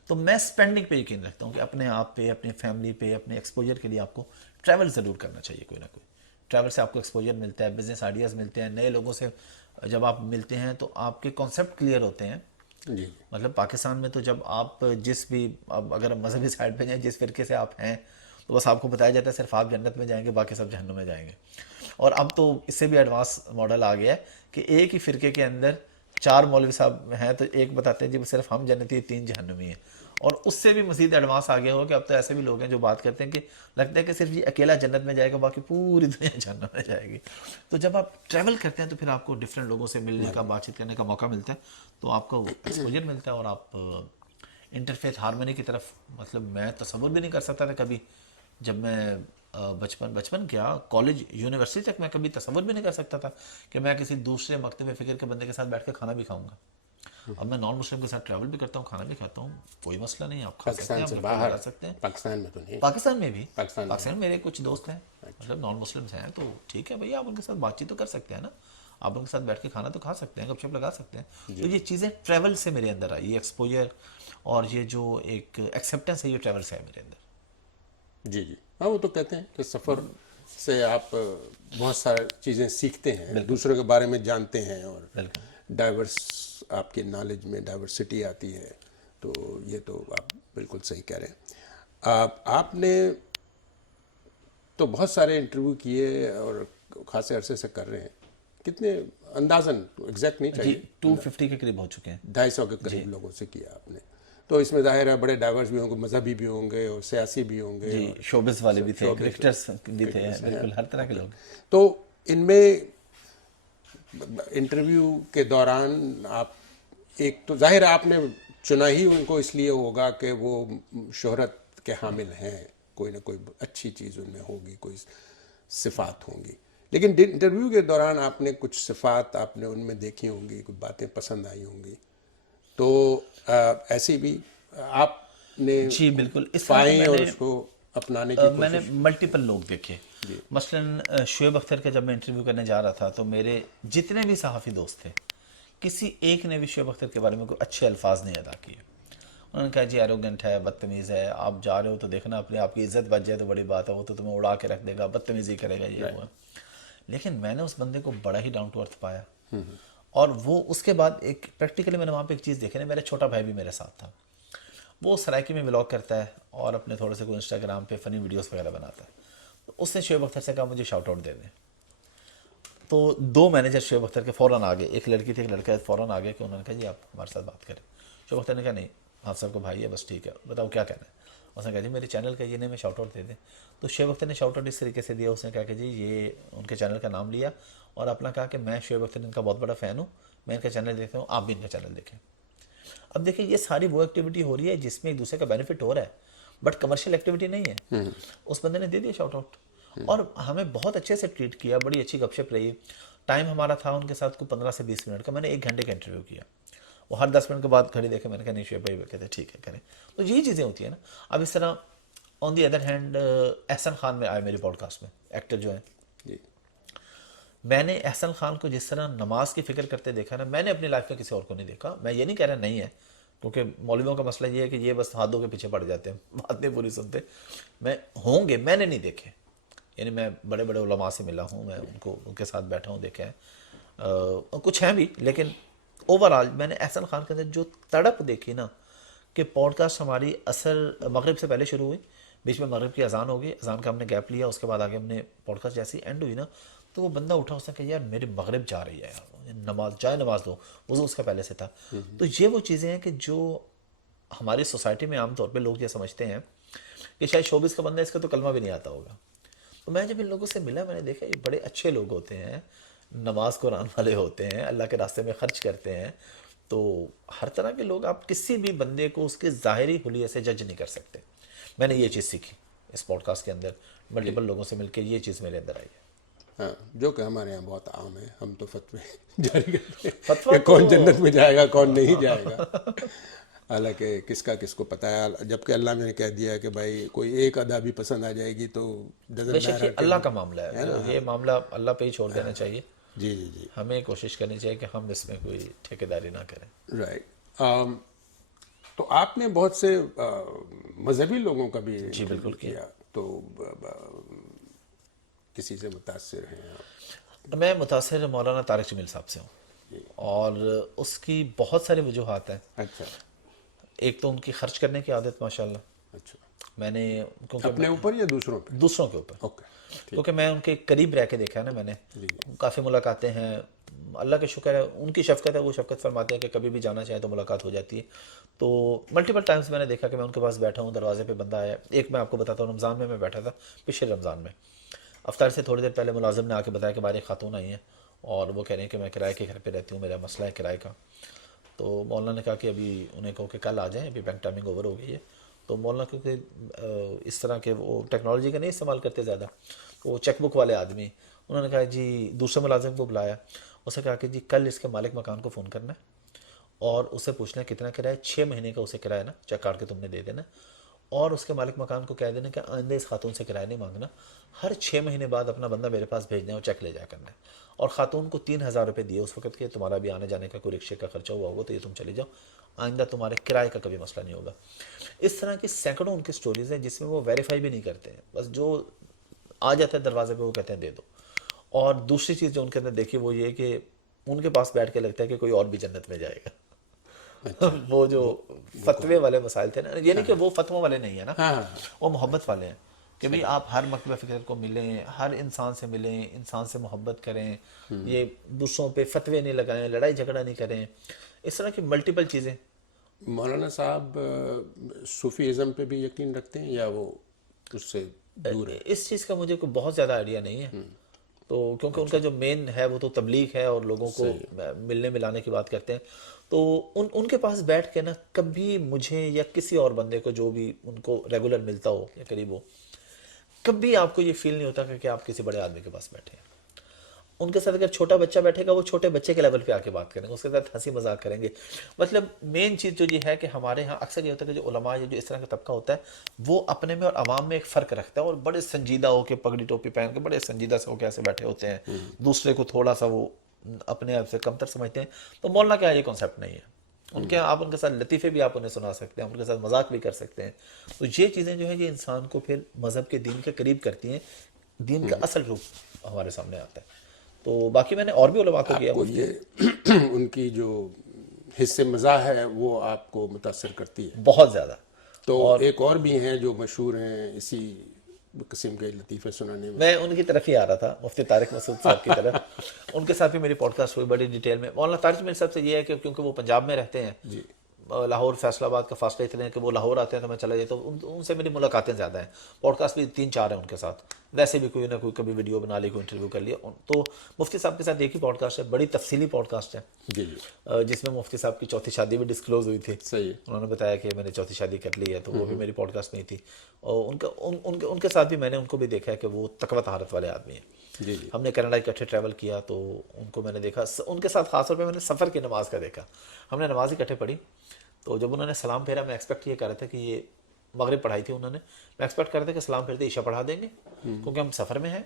تو میں سپینڈنگ پہ یقین رکھتا ہوں کہ اپنے آپ پہ, اپنی فیملی پہ, اپنے ایکسپوجر کے لیے آپ کو ٹریول ضرور کرنا چاہیے. کوئی نہ کوئی ٹریول سے آپ کو ایکسپوجر ملتا ہے, بزنس آئیڈیاز ملتے ہیں, نئے لوگوں سے جب آپ ملتے ہیں تو آپ کے کانسیپٹ کلیئر ہوتے ہیں. مطلب پاکستان میں تو جب آپ جس بھی, اگر مذہبی سائڈ پہ جائیں, جس فرقے سے آپ ہیں, تو بس آپ کو بتایا جاتا ہے صرف آپ جنت میں جائیں گے, باقی سب جہنم میں جائیں گے. اور اب تو اس سے بھی ایڈوانس ماڈل آ گیا ہے کہ ایک ہی فرقے کے اندر 4 مولوی صاحب ہیں, تو ایک بتاتے ہیں جی صرف ہم جنتی, 3 جہنمی ہیں. اور اس سے بھی مزید ایڈوانس آ گیا ہو کہ اب تو ایسے بھی لوگ ہیں جو بات کرتے ہیں کہ لگتا ہے کہ صرف یہ اکیلا جنت میں جائے گا, باقی پوری دنیا جہنم میں جائے گی. تو جب آپ ٹریول کرتے ہیں تو پھر آپ کو ڈفرینٹ لوگوں سے ملنے کا, بات چیت کرنے کا موقع ملتا ہے, تو آپ کو ایکسپوجر ملتا ہے, اور آپ انٹرفیتھ ہارمونی کی طرف, مطلب میں تصور بھی نہیں کر سکتا تھا کبھی, جب میں بچپن کیا کالج یونیورسٹی تک میں کبھی تصور بھی نہیں کر سکتا تھا کہ میں کسی دوسرے مکتب فکر کے بندے کے ساتھ بیٹھ کے کھانا بھی کھاؤں گا. اب میں نان مسلم کے ساتھ ٹریول بھی کرتا ہوں, کھانا بھی کھاتا ہوں, کوئی مسئلہ نہیں, آپ کھا سکتے پاکستان ہیں, سے آپ باہر کھا سکتے ہیں. پاکستان میں تو نہیں. پاکستان میں بھی, پاکستان پاکستان میں میرے کچھ دوست ہیں مطلب نان مسلمس ہیں, تو ٹھیک ہے بھائی, آپ ان کے ساتھ بات چیت تو کر سکتے ہیں نا, آپ ان کے ساتھ بیٹھ کے کھانا تو کھا سکتے ہیں, گپ شپ لگا سکتے ہیں. تو یہ چیزیں ٹریول سے میرے اندر آئی, یہ ایکسپوجر اور یہ جو ایک ایکسیپٹنس ہے, یہ ٹریول سے ہے میرے اندر. جی جی ہاں, وہ تو کہتے ہیں کہ سفر سے آپ بہت ساری چیزیں سیکھتے ہیں, دوسروں کے بارے میں جانتے ہیں, اور ڈائیورس آپ کی نالج میں ڈائیورسٹی آتی ہے. تو یہ تو آپ بالکل صحیح کہہ رہے ہیں. آپ نے تو بہت سارے انٹرویو کیے اور خاصے عرصے سے کر رہے ہیں, کتنے اندازاً ایگزیکٹ نہیں چاہیے, 250 کے قریب ہو چکے ہیں. 250 کے قریب لوگوں سے کیا آپ نے, تو اس میں ظاہر ہے بڑے ڈائیورس بھی ہوں گے, مذہبی بھی ہوں گے اور سیاسی بھی ہوں گے, جی, شوبز والے بھی تھے, کرکٹرز بھی تھے, بالکل ہر طرح کے لوگ. تو ان میں انٹرویو کے دوران آپ ایک تو ظاہر آپ نے چنا ہی ان کو اس لیے ہوگا کہ وہ شہرت کے حامل ہیں, کوئی نہ کوئی اچھی چیز ان میں ہوگی, کوئی صفات ہوں گی, لیکن انٹرویو کے دوران آپ نے کچھ صفات آپ نے ان میں دیکھی ہوں گی, کچھ باتیں پسند آئی ہوں گی, تو ایسی بھی آپ نے جی بالکل, اس طرح پائیں اور اس کو اپنانے کی میں نے ملٹیپل لوگ دیکھے. مثلاً شعیب اختر کا جب میں انٹرویو کرنے جا رہا تھا تو میرے جتنے بھی صحافی دوست تھے, کسی ایک نے بھی شعیب اختر کے بارے میں کوئی اچھے الفاظ نہیں ادا کیے. انہوں نے کہا جی ایروگنٹ ہے, بدتمیز ہے, آپ جا رہے ہو تو دیکھنا اپنے آپ کی عزت بچ جائے تو بڑی بات ہے, وہ تو تمہیں اڑا کے رکھ دے گا, بدتمیزی کرے گا, یہ ہوا. لیکن میں نے اس بندے کو بڑا ہی ڈاؤن ٹو ارتھ پایا, اور وہ اس کے بعد ایک پریکٹیکلی میں نے وہاں پہ ایک چیز دیکھی نا, میرا چھوٹا بھائی بھی میرے ساتھ تھا, وہ سرائکی میں ولاگ کرتا ہے اور اپنے تھوڑے سے کوئی انسٹاگرام پہ فنی ویڈیوز وغیرہ بناتا ہے. تو اس نے شعیب اختر سے کہا مجھے شاؤٹ آؤٹ دے دیں. تو 2 مینیجر شعیب اختر کے فوراً آگے, ایک لڑکی تھی ایک لڑکا, فوراً آگے کہ انہوں نے کہا جی آپ ہمارے ساتھ بات کریں. شعیب اختر نے کہا نہیں, آپ سب کو بھائی ہے, بس ٹھیک ہے, بتاؤ کیا کہنا ہے. اس نے کہا جی میرے چینل کا یہ نہیں, میں شاؤٹ آؤٹ دے دیں. تو شعیب اختر نے شاؤٹ آؤٹ اس طریقے سے دیا, اس نے کہا کہ جی یہ ان کے چینل کا نام لیا اور اپنا کہا کہ میں شعیب اختر ان کا بہت بڑا فین ہوں, میں ان کا چینل دیکھتا ہوں, آپ بھی ان کا چینل دیکھیں. اب دیکھیں یہ ساری وہ ایکٹیویٹی ہو رہی ہے جس میں ایک دوسرے کا بینیفٹ ہو رہا ہے, بٹ کمرشل ایکٹیویٹی نہیں ہے. اس بندے نے دے دیا شاؤٹ آؤٹ اور ہمیں بہت اچھے سے ٹریٹ کیا, بڑی اچھی گپ شپ رہی. ٹائم ہمارا تھا ان کے ساتھ کو 15 سے 20 منٹ کا, میں نے 1 گھنٹے کا انٹرویو کیا. وہ ہر 10 منٹ کے بعد گھڑی دیکھے, میں نے کہا نہیں شعیب بھائی, وہ کہتے ٹھیک ہے کریں. تو یہی چیزیں ہوتی ہیں نا. اب اس طرح آن دی ادر ہینڈ احسن خان میں آئے میری پوڈ کاسٹ میں, ایکٹر جو ہیں. میں نے احسن خان کو جس طرح نماز کی فکر کرتے دیکھا نا, میں نے اپنی لائف میں کسی اور کو نہیں دیکھا. میں یہ نہیں کہہ رہا نہیں ہے, کیونکہ مولویوں کا مسئلہ یہ ہے کہ یہ بس ہاتھوں کے پیچھے پڑ جاتے ہیں, بات نہیں پوری سنتے. میں ہوں گے, میں نے نہیں دیکھے, یعنی میں بڑے بڑے علماء سے ملا ہوں, میں ان کے ساتھ بیٹھا ہوں, دیکھا ہے, کچھ ہیں بھی, لیکن اوور آل میں نے احسن خان کے اندر جو تڑپ دیکھی نا, کہ پوڈ کاسٹ ہماری عصر مغرب سے پہلے شروع ہوئی, بیچ میں مغرب کی اذان ہو گئی, اذان کا ہم نے گیپ لیا, اس کے بعد آگے ہم نے پوڈ کاسٹ جیسی اینڈ ہوئی نا, تو وہ بندہ اٹھا, اس نے کہا یار میری مغرب جا رہی ہے یار, نماز جائے نماز دو, وضو اس کا پہلے سے تھا. تو یہ وہ چیزیں ہیں کہ جو ہماری سوسائٹی میں عام طور پہ لوگ یہ سمجھتے ہیں کہ شاید شوبز کا بندہ اس کا تو کلمہ بھی نہیں آتا ہوگا. تو میں جب ان لوگوں سے ملا, میں نے دیکھا یہ بڑے اچھے لوگ ہوتے ہیں, نماز قرآن والے ہوتے ہیں, اللہ کے راستے میں خرچ کرتے ہیں. تو ہر طرح کے لوگ, آپ کسی بھی بندے کو اس کے ظاہری حلیے سے جج نہیں کر سکتے. میں نے یہ چیز سیکھی اس پوڈ کاسٹ کے اندر, ملٹیپل لوگوں سے مل کے یہ چیز میرے اندر آئی ہے. ہاں, جو کہ ہمارے یہاں بہت عام ہے, ہم تو فتوے جاری کرتے ہیں فتویٰ کہ کون جنت میں جائے گا کون نہیں جائے گا, حالانکہ کس کا کس کو پتہ ہے. جبکہ اللہ نے کہہ دیا کہ بھائی کوئی ایک ادا بھی پسند آ جائے گی تو بے شک یہ اللہ کا معاملہ ہے, یہ معاملہ اللہ پہ ہی چھوڑ دینا چاہیے. جی جی جی, ہمیں کوشش کرنی چاہیے کہ ہم اس میں کوئی ٹھیکیداری نہ کریں. رائٹ. تو آپ نے بہت سے مذہبی لوگوں کا بھی جی بالکل کیا, تو کسی سے متاثر ہیں آپ؟ میں متاثر مولانا طارق جمیل صاحب سے ہوں, اور اس کی بہت ساری وجوہات ہیں. اچھا, ایک تو ان کی خرچ کرنے کی عادت ماشاءاللہ. اچھا, میں نے کیونکہ اپنے اوپر یا دوسروں پہ؟ دوسروں کے اوپر, اوکے, کیونکہ میں ان کے قریب رہ کے دیکھا ہے نا, میں نے کافی ملاقاتیں ہیں. اللہ کا شکر ہے, ان کی شفقت ہے, وہ شفقت فرماتے ہیں کہ کبھی بھی جانا چاہیں تو ملاقات ہو جاتی ہے. تو ملٹیپل ٹائمز میں نے دیکھا کہ میں ان کے پاس بیٹھا ہوں, دروازے پہ بندہ آیا. ایک میں آپ کو بتاتا ہوں, رمضان میں بیٹھا تھا, پچھلے رمضان میں, افطار سے تھوڑی دیر پہلے ملازم نے آ کے بتایا کہ ہماری خاتون آئی ہیں اور وہ کہہ رہے ہیں کہ میں کرائے کے گھر پہ رہتی ہوں, میرا مسئلہ ہے کرائے کا. تو مولانا نے کہا کہ ابھی انہیں کہو کہ کل آ جائیں, ابھی بینک ٹائمنگ اوور ہو گئی ہے. تو مولانا کیونکہ اس طرح کے وہ ٹیکنالوجی کا نہیں استعمال کرتے زیادہ, وہ چیک بک والے آدمی, انہوں نے کہا جی دوسرے ملازم کو بلایا, اس نے کہا کہ جی کل اس کے مالک مکان کو فون کرنا ہے اور اسے پوچھنا کتنا کرایہ، 6 مہینے کا اسے کرایہ نا چیک کاٹ کے تم نے دے دینا، اور اس کے مالک مکان کو کہہ دینا کہ آئندہ اس خاتون سے کرایہ نہیں مانگنا، ہر 6 مہینے بعد اپنا بندہ میرے پاس بھیجنا ہے اور چیک لے جا کرنا ہے، اور خاتون کو 3,000 روپے دیے اس وقت کہ تمہارا بھی آنے جانے کا کوئی رکشے کا خرچہ ہوا ہوگا تو یہ تم چلے جاؤ، آئندہ تمہارے کرائے کا کبھی مسئلہ نہیں ہوگا۔ اس طرح کی سینکڑوں ان کی سٹوریز ہیں جس میں وہ ویریفائی بھی نہیں کرتے ہیں، بس جو آ جاتا ہے دروازے پہ وہ کہتے ہیں دے دو۔ اور دوسری چیز جو ان کے اندر دیکھی وہ یہ کہ ان کے پاس بیٹھ کے لگتا ہے کہ کوئی اور بھی جنت میں جائے گا۔ وہ جو فتوے والے مسائل تھے نا، یعنی کہ وہ فتووں والے نہیں ہیں نا، وہ محبت والے ہیں کہ بھئی آپ ہر مکتبہ فکر کو ملیں، ہر انسان سے ملیں، انسان سے محبت کریں، یہ دوسروں پہ فتوے نہیں لگائیں، لڑائی جھگڑا نہیں کریں، اس طرح کی ملٹیپل چیزیں۔ مولانا صاحب صوفیزم پہ بھی یقین رکھتے ہیں یا وہ اس سے دور ہے؟ اس چیز کا مجھے کوئی بہت زیادہ آئیڈیا نہیں ہے، تو کیونکہ ان کا جو مین ہے وہ تو تبلیغ ہے اور لوگوں کو ملنے ملانے کی بات کرتے ہیں، تو ان کے پاس بیٹھ کے نا کبھی مجھے یا کسی اور بندے کو جو بھی ان کو ریگولر ملتا ہو یا قریب ہو، کبھی آپ کو یہ فیل نہیں ہوتا کہ آپ کسی بڑے آدمی کے پاس بیٹھے ہیں۔ ان کے ساتھ اگر چھوٹا بچہ بیٹھے گا وہ چھوٹے بچے کے لیول پہ آ کے بات کریں گے، اس کے ساتھ ہنسی مذاق کریں گے۔ مطلب مین چیز جو یہ ہے کہ ہمارے ہاں اکثر یہ ہوتا ہے کہ جو علماء یا جو اس طرح کا طبقہ ہوتا ہے وہ اپنے میں اور عوام میں ایک فرق رکھتا ہے، اور بڑے سنجیدہ ہو کے پگڑی ٹوپی پہن کے بڑے سنجیدہ سے ہو کے ایسے بیٹھے ہوتے ہیں، دوسرے کو تھوڑا سا وہ اپنے آپ سے کمتر سمجھتے ہیں۔ تو مولانا کا یہ کانسیپٹ نہیں ہے، ان کے آپ ان کے ساتھ لطیفے بھی آپ انہیں سنا سکتے ہیں، ان کے ساتھ مذاق بھی کر سکتے ہیں۔ تو یہ چیزیں جو ہیں یہ انسان کو پھر مذہب کے دین کے قریب کرتی ہیں، دین کا اصل روپ ہمارے سامنے آتا ہے۔ تو باقی میں نے اور بھی علماء کو کیا، کو یہ ان کی جو حصے مزاح ہے وہ آپ کو متاثر کرتی ہے؟ بہت زیادہ۔ تو ایک اور بھی ہیں جو مشہور ہیں اسی قسم کے لطیفے سنانے میں؟ میں ان کی طرف ہی آ رہا تھا، مفتی طارق مسعود صاحب کی طرف، ان کے ساتھ بھی میری پوڈ کاسٹ ہوئی بڑی ڈیٹیل میں۔ مولانا طارق میرے سب سے یہ ہے کہ کیونکہ وہ پنجاب میں رہتے ہیں، جی، لاہور فیصل آباد کا فاصلہ اتنے ہیں کہ وہ لاہور آتے ہیں تو میں چلا جاتا ہوں، ان سے میری ملاقاتیں زیادہ ہیں، پوڈ کاسٹ بھی 3-4 ہیں ان کے ساتھ، ویسے بھی کوئی نہ کوئی کبھی ویڈیو بنا لی، کوئی انٹرویو کر لیا۔ تو مفتی صاحب کے ساتھ ایک ہی پوڈ کاسٹ ہے، بڑی تفصیلی پوڈ کاسٹ ہے، جی جی، جس میں مفتی صاحب کی چوتھی شادی بھی ڈسکلوز ہوئی تھی۔ صحیح ہے۔ انہوں نے بتایا کہ میں نے چوتھی شادی کر لی ہے، تو وہ بھی میری پوڈ کاسٹ میں ہی تھی، اور ان کے ساتھ بھی میں نے ان کو بھی دیکھا ہے کہ وہ تقویٰ طہارت والے آدمی ہیں۔ جی جی، ہم نے کینیڈا اکٹھے ٹریول کیا تو ان کو میں نے دیکھا، ان کے ساتھ خاص طور پہ میں نے سفر کی نماز کا دیکھا، ہم نے نماز اکٹھے پڑھی، تو جب انہوں نے سلام پھیرا میں ایکسپیکٹ یہ کر رہا تھا کہ یہ مغرب پڑھائی تھی انہوں نے، میں ایکسپیکٹ کر رہا تھا کہ سلام پھیرتے عشاء پڑھا دیں گے کیونکہ ہم سفر میں ہیں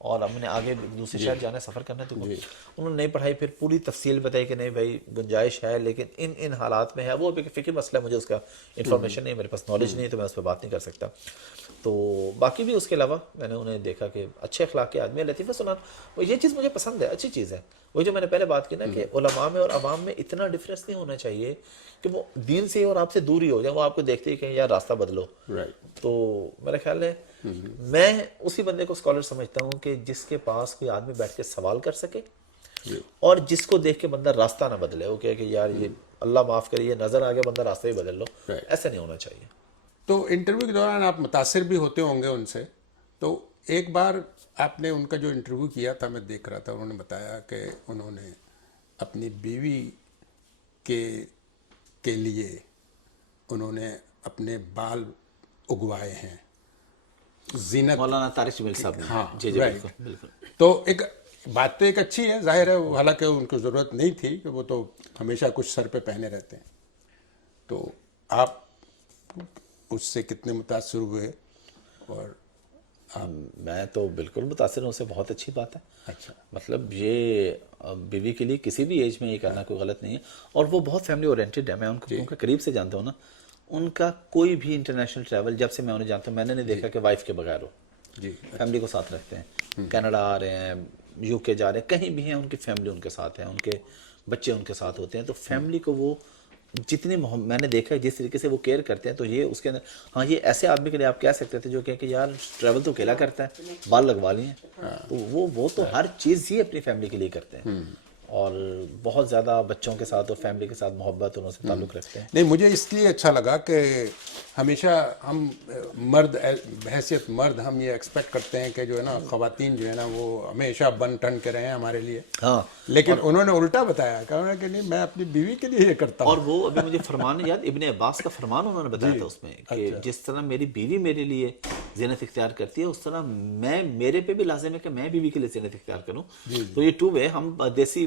اور ہم نے آگے دوسرے شہر جانا ہے، سفر کرنا ہے، تو انہوں نے نہیں پڑھائی، پھر پوری تفصیل بتائی کہ نہیں بھائی گنجائش ہے لیکن ان حالات میں ہے، وہ فکر مسئلہ ہے، مجھے اس کا انفارمیشن نہیں ہے، میرے پاس نالج نہیں ہے، تو میں اس پہ بات نہیں کر سکتا۔ تو باقی بھی اس کے علاوہ میں نے انہیں دیکھا کہ اچھے اخلاق کے آدمی ہیں، لطیفہ سنانا، یہ چیز مجھے پسند ہے، اچھی چیز ہے۔ وہی جو میں نے پہلے بات کی نا کہ علماء میں اور عوام میں اتنا ڈفرینس نہیں ہونا چاہیے کہ وہ دین سے اور آپ سے دور ہی ہو جائیں، وہ آپ کو دیکھتے ہی کہیں یار راستہ بدلو۔ تو میرا خیال ہے میں اسی بندے کو اسکالر سمجھتا ہوں کہ جس کے پاس کوئی آدمی بیٹھ کے سوال کر سکے اور جس کو دیکھ کے بندہ راستہ نہ بدلے، وہ کہے کہ یار یہ اللہ معاف کرے یہ نظر آ گیا، بندہ راستہ ہی بدل لو، ایسا نہیں ہونا چاہیے۔ تو انٹرویو کے دوران آپ متاثر بھی ہوتے ہوں گے ان سے، تو ایک بار آپ نے ان کا جو انٹرویو کیا تھا میں دیکھ رہا تھا، انہوں نے بتایا کہ انہوں نے اپنی بیوی کے لیے انہوں نے اپنے بال اگوائے ہیں، زینت۔ مولانا طارق جمیل صاحب نے، ہاں جی جی بالکل بالکل۔ تو ایک بات تو ایک اچھی ہے، ظاہر ہے، حالانکہ ان کو ضرورت نہیں تھی کہ وہ تو ہمیشہ کچھ سر پہ پہنے رہتے ہیں، تو آپ اس سے کتنے متاثر ہوئے؟ اور میں تو بالکل متاثر ہوں، اسے بہت اچھی بات ہے۔ اچھا، مطلب یہ بیوی کے لیے کسی بھی ایج میں یہ کرنا کوئی غلط نہیں ہے، اور وہ بہت فیملی اورینٹیڈ ہے، میں ان کو کیونکہ قریب سے جانتا ہوں نا، ان کا کوئی بھی انٹرنیشنل ٹریول جب سے میں انہیں جانتا ہوں میں نے نہیں دیکھا کہ وائف کے بغیر ہو، جی، فیملی کو ساتھ رکھتے ہیں، کینیڈا آ رہے ہیں، یو کے جا رہے ہیں، کہیں بھی ہیں ان کی فیملی ان کے ساتھ ہے، ان کے بچے ان کے ساتھ ہوتے ہیں، تو فیملی کو وہ جتنی میں نے دیکھا ہے جس طریقے سے وہ کیئر کرتے ہیں، تو یہ اس کے اندر ہاں یہ ایسے آدمی کے لیے آپ کہہ سکتے تھے جو کہ یار ٹریول تو اکیلا کرتا ہے، بال لگوا لیے ہیں، تو وہ تو ہر چیز ہی اپنی فیملی کے لیے کرتے ہیں، اور بہت زیادہ بچوں کے ساتھ اور فیملی کے ساتھ محبت انہوں سے تعلق رکھتے ہیں۔ نہیں مجھے اس لیے اچھا لگا کہ ہمیشہ ہم مرد بحیثیت مرد ہم یہ ایکسپیکٹ کرتے ہیں کہ جو ہے نا خواتین جو ہے نا وہ ہمیشہ بن ٹن کے رہیں ہمارے لیے، ہاں، لیکن انہوں نے الٹا بتایا، کہا کہ نہیں میں اپنی بیوی کے لیے یہ کرتا ہوں۔ اور وہ ابھی مجھے فرمان یاد، ابن عباس کا فرمان انہوں نے بتایا تھا اس میں کہ جس طرح میری بیوی میرے لیے زینت اختیار کرتی ہے اس طرح میرے پہ بھی لازم ہے کہ میں بیوی کے لیے زینت اختیار کروں۔ تو یہ ٹو وے، ہم دیسی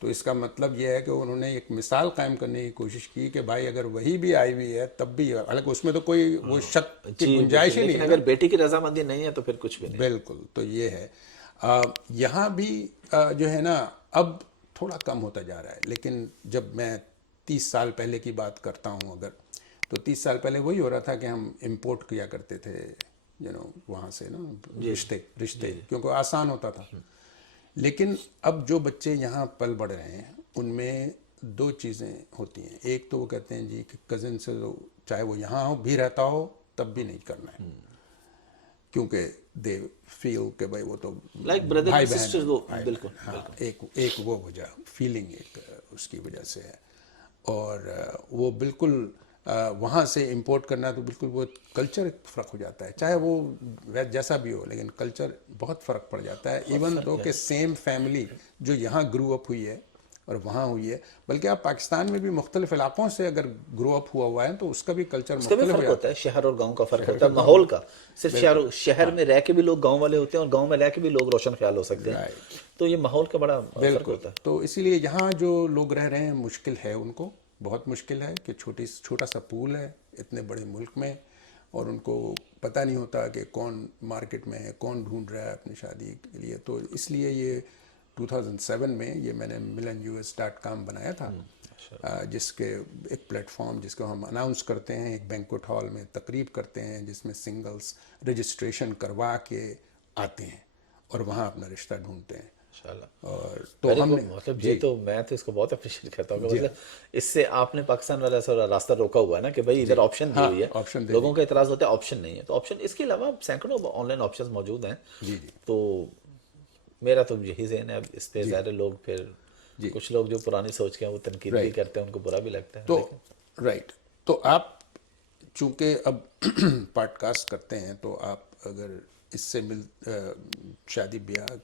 تو اس کا مطلب یہ ہے کہ انہوں نے ایک مثال قائم کرنے کی کوشش کی کہ بھائی اگر وہی بھی آئی ہوئی ہے تب بھی, حالانکہ اس میں تو کوئی وہ شک کی گنجائش ہی نہیں لیکن ہے. اگر بیٹی کی رضامندی نہیں ہے تو پھر کچھ بھی نہیں. بالکل. تو یہ ہے یہاں بھی جو ہے نا اب تھوڑا کم ہوتا جا رہا ہے, لیکن جب میں 30 سال پہلے کی بات کرتا ہوں اگر, تو 30 سال پہلے وہی ہو رہا تھا کہ ہم امپورٹ کیا کرتے تھے وہاں سے نا رشتے کیونکہ آسان ہوتا تھا. لیکن اب جو بچے یہاں پل بڑھ رہے ہیں ان میں 2 چیزیں ہوتی ہیں. ایک تو وہ کہتے ہیں جی کہ کزن سے چاہے وہ یہاں بھی رہتا ہو تب بھی نہیں کرنا ہے, کیونکہ دے فیل کہ بھائی وہ تو بھائی بہن. بالکل. ہاں, ایک وہ وجہ فیلنگ ایک اس کی وجہ سے ہے. اور وہ بالکل وہاں سے امپورٹ کرنا تو بالکل وہ کلچر فرق ہو جاتا ہے, چاہے وہ جیسا بھی ہو, لیکن کلچر بہت فرق پڑ جاتا ہے. ایون دو کہ سیم فیملی جو یہاں گرو اپ ہوئی ہے اور وہاں ہوئی ہے, بلکہ آپ پاکستان میں بھی مختلف علاقوں سے اگر گرو اپ ہوا ہے تو اس کا بھی کلچر مختلف ہو جاتا ہے. شہر اور گاؤں کا فرق ہوتا ہے, ماحول کا. صرف شہر میں رہ کے بھی لوگ گاؤں والے ہوتے ہیں اور گاؤں میں رہ کے بھی لوگ روشن خیال ہو سکتے ہیں, تو یہ ماحول کا بڑا فرق ہوتا ہے. تو اسی لیے یہاں جو لوگ رہ رہے ہیں مشکل ہے, ان کو بہت مشکل ہے کہ چھوٹا سا پول ہے اتنے بڑے ملک میں, اور ان کو پتہ نہیں ہوتا کہ کون مارکیٹ میں ہے, کون ڈھونڈ رہا ہے اپنی شادی کے لیے. تو اس لیے یہ 2007 میں یہ میں نے milanus.com بنایا تھا, جس کے ایک پلیٹ فارم جس کو ہم اناؤنس کرتے ہیں, ایک بینکوٹ ہال میں تقریب کرتے ہیں جس میں سنگلز رجسٹریشن کروا کے آتے ہیں اور وہاں اپنا رشتہ ڈھونڈتے ہیں. اور تو ہم نے مطلب یہ تو میں تو اس کو بہت اپریشیٹ کرتا ہوں کہ مطلب اس سے آپ نے پاکستان والا سا راستہ روکا ہوا ہے نا کہ بھائی ادھر آپشن دی ہوئی ہے, لوگوں کا اعتراض ہوتا ہے آپشن نہیں ہے, تو آپشن اس کے علاوہ سینکڑوں آن لائن آپشن موجود ہیں. تو میرا تو یہی ذہن ہے. اب اس پہ ظاہر لوگ پھر کچھ لوگ جو پرانی سوچ کے ہیں وہ تنقید بھی کرتے ہیں, ان کو برا بھی لگتا ہے. تو رائٹ, تو آپ چونکہ اب پوڈ کاسٹ کرتے ہیں تو آپ اگر اس سے شادی بیاہ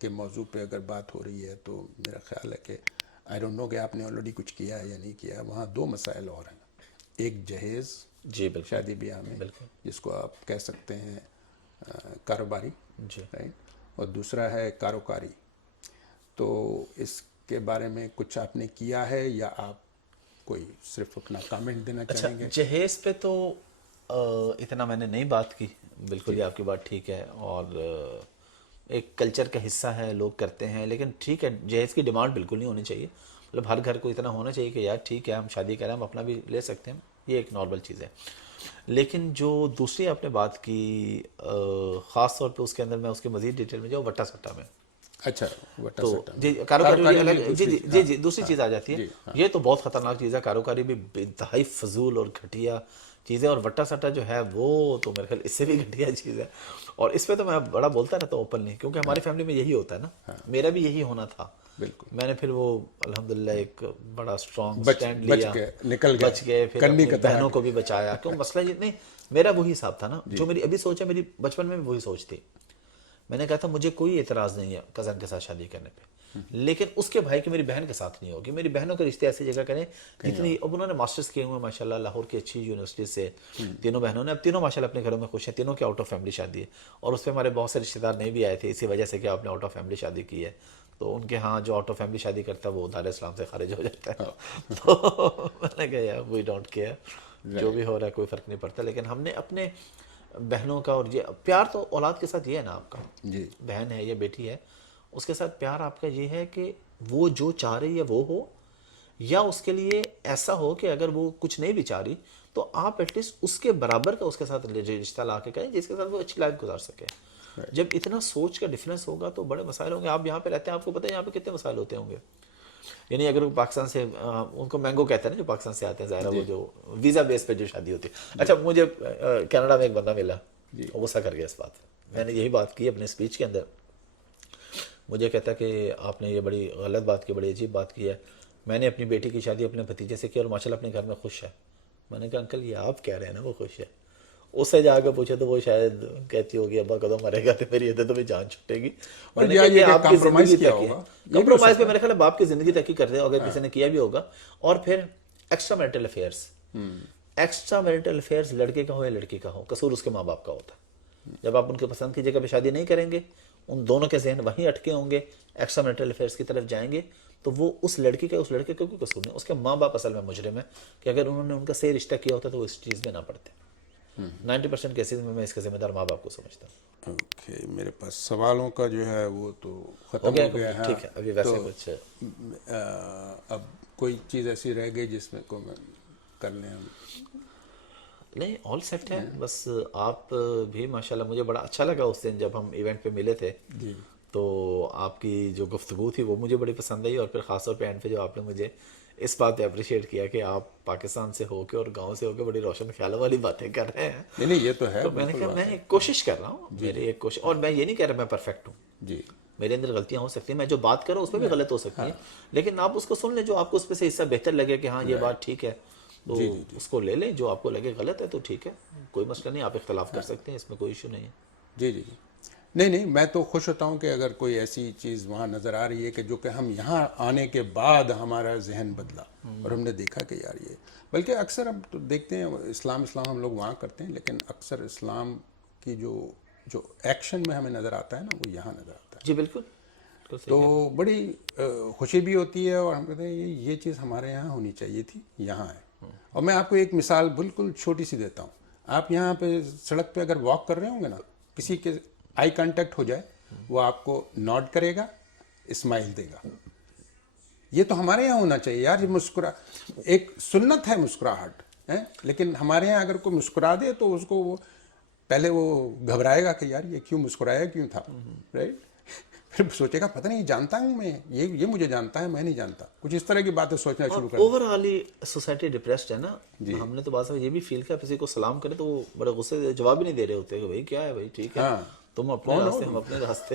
کے موضوع پہ اگر بات ہو رہی ہے تو میرا خیال ہے کہ آئی ڈونٹ نو کہ آپ نے آلریڈی کچھ کیا ہے یا نہیں کیا. وہاں 2 مسائل اور ہیں, ایک جہیز شادی بیاہ میں جس کو آپ کہہ سکتے ہیں کاروباری, رائٹ, اور دوسرا ہے کاروکاری. تو اس کے بارے میں کچھ آپ نے کیا ہے یا آپ کوئی صرف اپنا کامنٹ دینا چاہیں گے؟ جہیز پہ تو اتنا میں نے نہیں بات کی, بالکل یہ آپ کی بات ٹھیک ہے, اور ایک کلچر کا حصہ ہے, لوگ کرتے ہیں, لیکن ٹھیک ہے جہیز کی ڈیمانڈ بالکل نہیں ہونی چاہیے. مطلب ہر گھر کو اتنا ہونا چاہیے کہ یار ٹھیک ہے ہم شادی کریں, ہم اپنا بھی لے سکتے ہیں, یہ ایک نارمل چیز ہے. لیکن جو دوسری آپ نے بات کی خاص طور پہ اس کے اندر میں اس کے مزید ڈیٹیل میں جاؤں وٹا سٹا میں. اچھا, تو جی کاروکاری الگ, جی دوسری چیز آ جاتی ہے. یہ تو بہت خطرناک چیز ہے, کاروکاری بھی انتہائی فضول اور گھٹیا چیز ہے, اور وٹا سٹا جو ہے وہ تو میرے خیال اس سے بھی گھٹیا چیز ہے. اور اس پہ تو میں بڑا بولتا رہتا ہوں اوپنلی, کیونکہ ہماری فیملی میں یہی ہوتا ہے نا, میرا بھی یہی ہونا تھا. بالکل, میں نے پھر وہ الحمدللہ ایک بڑا اسٹرانگ اسٹینڈ لیا, بچ گئے, پھر اپنی بہنوں کو بھی بچایا. کیوں مسئلہ یہ نہیں, میرا وہی حساب تھا نا جو میری ابھی سوچ ہے, میری بچپن میں بھی وہی سوچ تھی. میں نے کہا تھا مجھے کوئی اعتراض نہیں ہے کزن کے ساتھ شادی کرنے پہ, لیکن اس کے بھائی کی میری بہن کے ساتھ نہیں ہوگی. میری بہنوں کے رشتے ایسی جگہ کریں جتنی, اب انہوں نے ماسٹرز کیے ہوئے ماشاءاللہ لاہور کی اچھی یونیورسٹی سے, تینوں بہنوں نے, اب تینوں ماشاءاللہ اپنے گھروں میں خوش ہیں, تینوں کی آؤٹ آف فیملی شادی ہے. اور اس پہ ہمارے بہت سے رشتے دار نہیں بھی آئے تھے اسی وجہ سے کہ آپ نے آؤٹ آف فیملی شادی کی ہے, تو ان کے ہاں جو آؤٹ آف فیملی شادی کرتا ہے وہ دار اسلام سے خارج ہو جاتا ہے. تو میں نے کہا یار وی ڈونٹ کیئر, جو بھی ہو رہا ہے کوئی فرق نہیں پڑتا. لیکن ہم نے اپنے بہنوں کا, اور یہ پیار تو اولاد کے ساتھ یہ ہے نا آپ کا, بہن ہے یا بیٹی ہے, اس کے ساتھ پیار آپ کا یہ ہے کہ وہ جو چاہ رہی ہے وہ ہو, یا اس کے لیے ایسا ہو کہ اگر وہ کچھ نہیں بھی چاہ رہی تو آپ ایٹ لیسٹ اس کے برابر کا اس کے ساتھ رشتہ لا کے کریں جس کے ساتھ وہ اچھی لائف گزار سکے. جب اتنا سوچ کا ڈفرینس ہوگا تو بڑے مسائل ہوں گے. آپ یہاں پہ رہتے ہیں, آپ کو پتہ ہے یہاں پہ کتنے مسائل ہوتے ہوں گے. یعنی اگر وہ پاکستان سے, ان کو مینگو کہتے ہیں نا جو پاکستان سے آتے ہیں, ظاہر وہ جو ویزا بیس پہ جو شادی ہوتی ہے. اچھا مجھے کینیڈا میں ایک بندہ ملا, غصہ کر گیا اس بات. میں نے یہی بات کی اپنے اسپیچ کے اندر, مجھے کہتا کہ آپ نے یہ بڑی غلط بات کی, بڑی عجیب بات کی ہے. میں نے اپنی بیٹی کی شادی اپنے بھتیجے سے کی اور ماشاءاللہ اپنے گھر میں خوش ہے. میں نے کہا انکل یہ آپ کہہ رہے ہیں نا وہ خوش ہے, اس سے جا کے پوچھے تو وہ شاید کہتی ہوگی ابا کدو مرے گا تو میری عدت میں جان چھٹے گی. میں نے کہا یہ آپ کی زندگی تک ہے, کمپرومائز پہ میرے خیال ہے آپ کی زندگی تک ہی کرتے ہیں اگر کسی نے کیا بھی ہوگا. اور پھر extra marital affairs, extra marital affairs لڑکے کا ہو یا لڑکی کا ہو, قصور اس کے ماں باپ کا ہوتا ہے. جب آپ ان کے پسند کی جگہ پہ شادی نہیں کریں گے, ان دونوں کے ذہن وہیں اٹکے ہوں گے, ایکسٹرا میرٹل افیئرس کی طرف جائیں گے, تو وہ اس لڑکی کا اس لڑکے کا کوئی قصور نہیں, اس کے ماں باپ اصل میں مجرم ہے کہ اگر انہوں نے ان کا صحیح رشتہ کیا ہوتا تو وہ اس چیز میں نہ پڑتے. 90% کیسز میں اس کے ذمہ دار ماں باپ کو سمجھتا ہوں. اوکے, میرے پاس سوالوں کا جو ہے وہ تو ختم ہو ہو گیا گیا ہے. ٹھیک ہے, ابھی ویسے کچھ اب کوئی چیز ایسی رہ گئی جس میں کو کر لیں ہم؟ نہیں, آل سیٹ ہے. بس آپ بھی ماشاءاللہ مجھے بڑا اچھا لگا اس دن جب ہم ایونٹ پہ ملے تھے, جی تو آپ کی جو گفتگو تھی وہ مجھے بڑی پسند آئی, اور پھر خاص طور پہ اینڈ پہ جو آپ نے مجھے اس بات پہ اپریشیٹ کیا کہ آپ پاکستان سے ہو کے اور گاؤں سے ہو کے بڑی روشن خیالوں والی باتیں کر رہے ہیں. نہیں یہ تو ہے. تو میں نے کہا میں کوشش کر رہا ہوں, میری ایک کوشش, اور میں یہ نہیں کہہ رہا میں پرفیکٹ ہوں, جی میرے اندر غلطیاں ہو سکتی ہیں, میں جو بات کر رہا ہوں اس پہ بھی غلط ہو سکتی ہیں, لیکن آپ اس کو سن لیں جو آپ کو اس پہ سے حصہ بہتر لگے کہ ہاں یہ بات ٹھیک ہے تو اس کو لے لیں, جو آپ کو لگے غلط ہے تو ٹھیک ہے, کوئی مسئلہ نہیں, آپ اختلاف کر سکتے ہیں, اس میں کوئی ایشو نہیں ہے. جی جی جی نہیں میں تو خوش ہوتا ہوں کہ اگر کوئی ایسی چیز وہاں نظر آ رہی ہے کہ جو کہ ہم یہاں آنے کے بعد ہمارا ذہن بدلا اور ہم نے دیکھا کہ یار یہ, بلکہ اکثر اب تو دیکھتے ہیں اسلام ہم لوگ وہاں کرتے ہیں, لیکن اکثر اسلام کی جو ایکشن میں ہمیں نظر آتا ہے نا وہ یہاں نظر آتا ہے. جی بالکل. تو بڑی خوشی بھی ہوتی ہے, اور ہم کہتے ہیں یہ چیز ہمارے یہاں ہونی چاہیے تھی, یہاں ہے. اور میں آپ کو ایک مثال بالکل چھوٹی سی دیتا ہوں. آپ یہاں پہ سڑک پہ اگر واک کر رہے ہوں گے نا, کسی کے آئی کانٹیکٹ ہو جائے, وہ آپ کو نوڈ کرے گا, اسمائل دے گا. یہ تو ہمارے یہاں ہونا چاہیے یار, یہ ایک سنت ہے مسکراہٹ, لیکن ہمارے یہاں اگر کوئی مسکرا دے تو اس کو وہ پہلے وہ گھبرائے گا کہ یار یہ کیوں مسکرایا, کیوں تھا, رائٹ. پھر سوچے گا پتہ نہیں جانتا ہوں میں, یہ مجھے جانتا ہے, میں نہیں جانتا. کچھ اس طرح کی باتیں سوچنا شروع کر. اوور آل سوسائٹی ڈپریسڈ ہے نا. ہم نے تو بعض یہ بھی فیل کیا, کسی کو سلام کرے تو وہ بڑے غصے سے جواب ہی نہیں دے رہے ہوتے کہ بھائی کیا ہے بھائی, ٹھیک ہے تم اپنے راستے ہم اپنے راستے.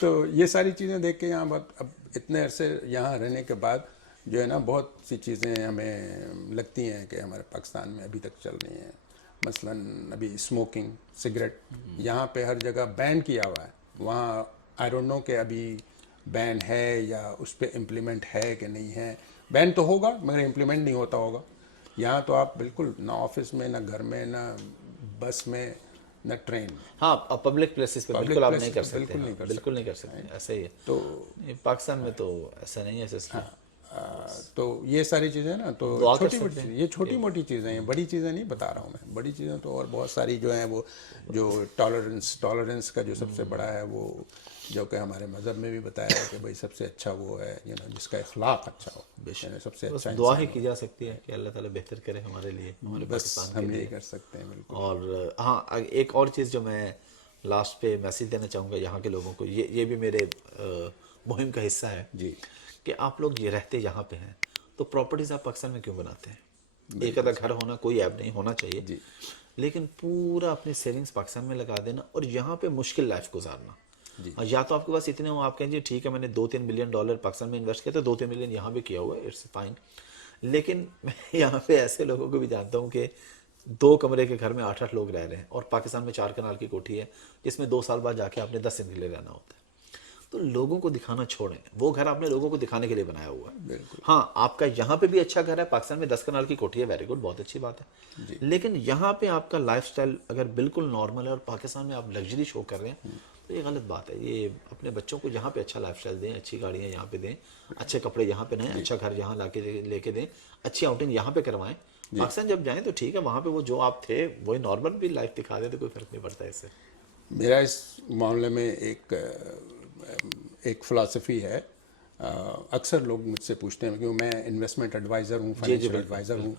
تو یہ ساری چیزیں دیکھ کے یہاں اب اتنے عرصے یہاں رہنے کے بعد جو ہے نا بہت سی چیزیں ہمیں لگتی ہیں کہ ہمارے پاکستان میں ابھی تک چل رہی ہیں. مثلاً ابھی اسموکنگ, سگریٹ یہاں پہ ہر جگہ بین کیا ہوا ہے. وہاں آئی ڈونٹ نو کہ ابھی بین ہے یا اس پہ امپلیمنٹ ہے کہ نہیں ہے. بین تو ہوگا مگر امپلیمنٹ نہیں ہوتا ہوگا. یہاں تو آپ بالکل نہ آفس میں, نہ گھر میں, نہ بس میں, نہ ٹرین میں. ہاں پبلک پلیسز پہ بالکل آپ نہیں کر سکتے, بالکل نہیں کر سکتے, ایسا ہی ہے. تو پاکستان میں تو ایسا نہیں ہے سسٹم. تو یہ ساری چیزیں نا, تو یہ چھوٹی موٹی چیزیں ہیں, بڑی چیزیں نہیں بتا رہا ہوں میں. بڑی چیزیں تو اور بہت ساری جو ہیں, وہ جو ٹالرنس کا جو سب سے بڑا ہے, وہ جو کہ ہمارے مذہب میں بھی بتایا ہے کہ بھائی سب سے اچھا وہ ہے جس کا اخلاق اچھا ہو, سب سے اچھا. دعا ہی کی جا سکتی ہے کہ اللہ تعالیٰ بہتر کرے ہمارے لیے, ہمارے بس ہم یہ کر سکتے ہیں. بالکل. اور ہاں ایک اور چیز جو میں لاسٹ پہ میسیج دینا چاہوں گا یہاں کے لوگوں کو, یہ بھی میرے مہم کا حصہ ہے جی, کہ آپ لوگ یہ رہتے یہاں پہ ہیں تو پراپرٹیز آپ پاکستان میں کیوں بناتے ہیں؟ ایک آدھا گھر ہونا کوئی ایب نہیں, ہونا چاہیے, لیکن پورا اپنی سیونگز پاکستان میں لگا دینا اور یہاں پہ مشکل لائف گزارنا. یا تو آپ کے پاس اتنے ہوں, آپ کہیں جی ٹھیک ہے میں نے $2-3 بلین پاکستان میں انویسٹ کیا, تو $2-3 بلین یہاں بھی کیا ہوا ہے, اٹس فائن. لیکن میں یہاں پہ ایسے لوگوں کو بھی جانتا ہوں کہ 2 کمرے کے گھر میں 8-8 لوگ رہ رہے ہیں, اور پاکستان میں 4 کنال کی کوٹھی ہے جس میں 2 سال بعد جا کے آپ نے 10 دن کے لیے رہنا ہوتا ہے. تو لوگوں کو دکھانا چھوڑیں, وہ گھر آپ نے لوگوں کو دکھانے کے لیے بنایا ہوا ہے. ہاں آپ کا یہاں پہ بھی اچھا گھر ہے, پاکستان میں 10 کنال کی کوٹھی ہے, ویری گڈ, بہت اچھی بات ہے. لیکن یہاں پہ آپ کا لائف سٹائل اگر بالکل نارمل ہے اور پاکستان میں آپ لگژری شو کر رہے ہیں تو یہ غلط بات ہے. یہ اپنے بچوں کو یہاں پہ اچھا لائف سٹائل دیں, اچھی گاڑیاں یہاں پہ دیں, اچھے کپڑے یہاں پہ دیں, اچھا گھر یہاں لے کے دیں, اچھی آؤٹنگ یہاں پہ کروائیں. پاکستان جب جائیں تو ٹھیک ہے, وہاں پہ وہ جو آپ تھے وہی نارمل بھی لائف دکھا دیں تو کوئی فرق نہیں پڑتا اس سے. میرا اس معاملے میں ایک فلاسفی ہے. اکثر لوگ مجھ سے پوچھتے ہیں کیوں میں انویسٹمنٹ ایڈوائزر ہوں, فائنینشیل ایڈوائزر ہوں,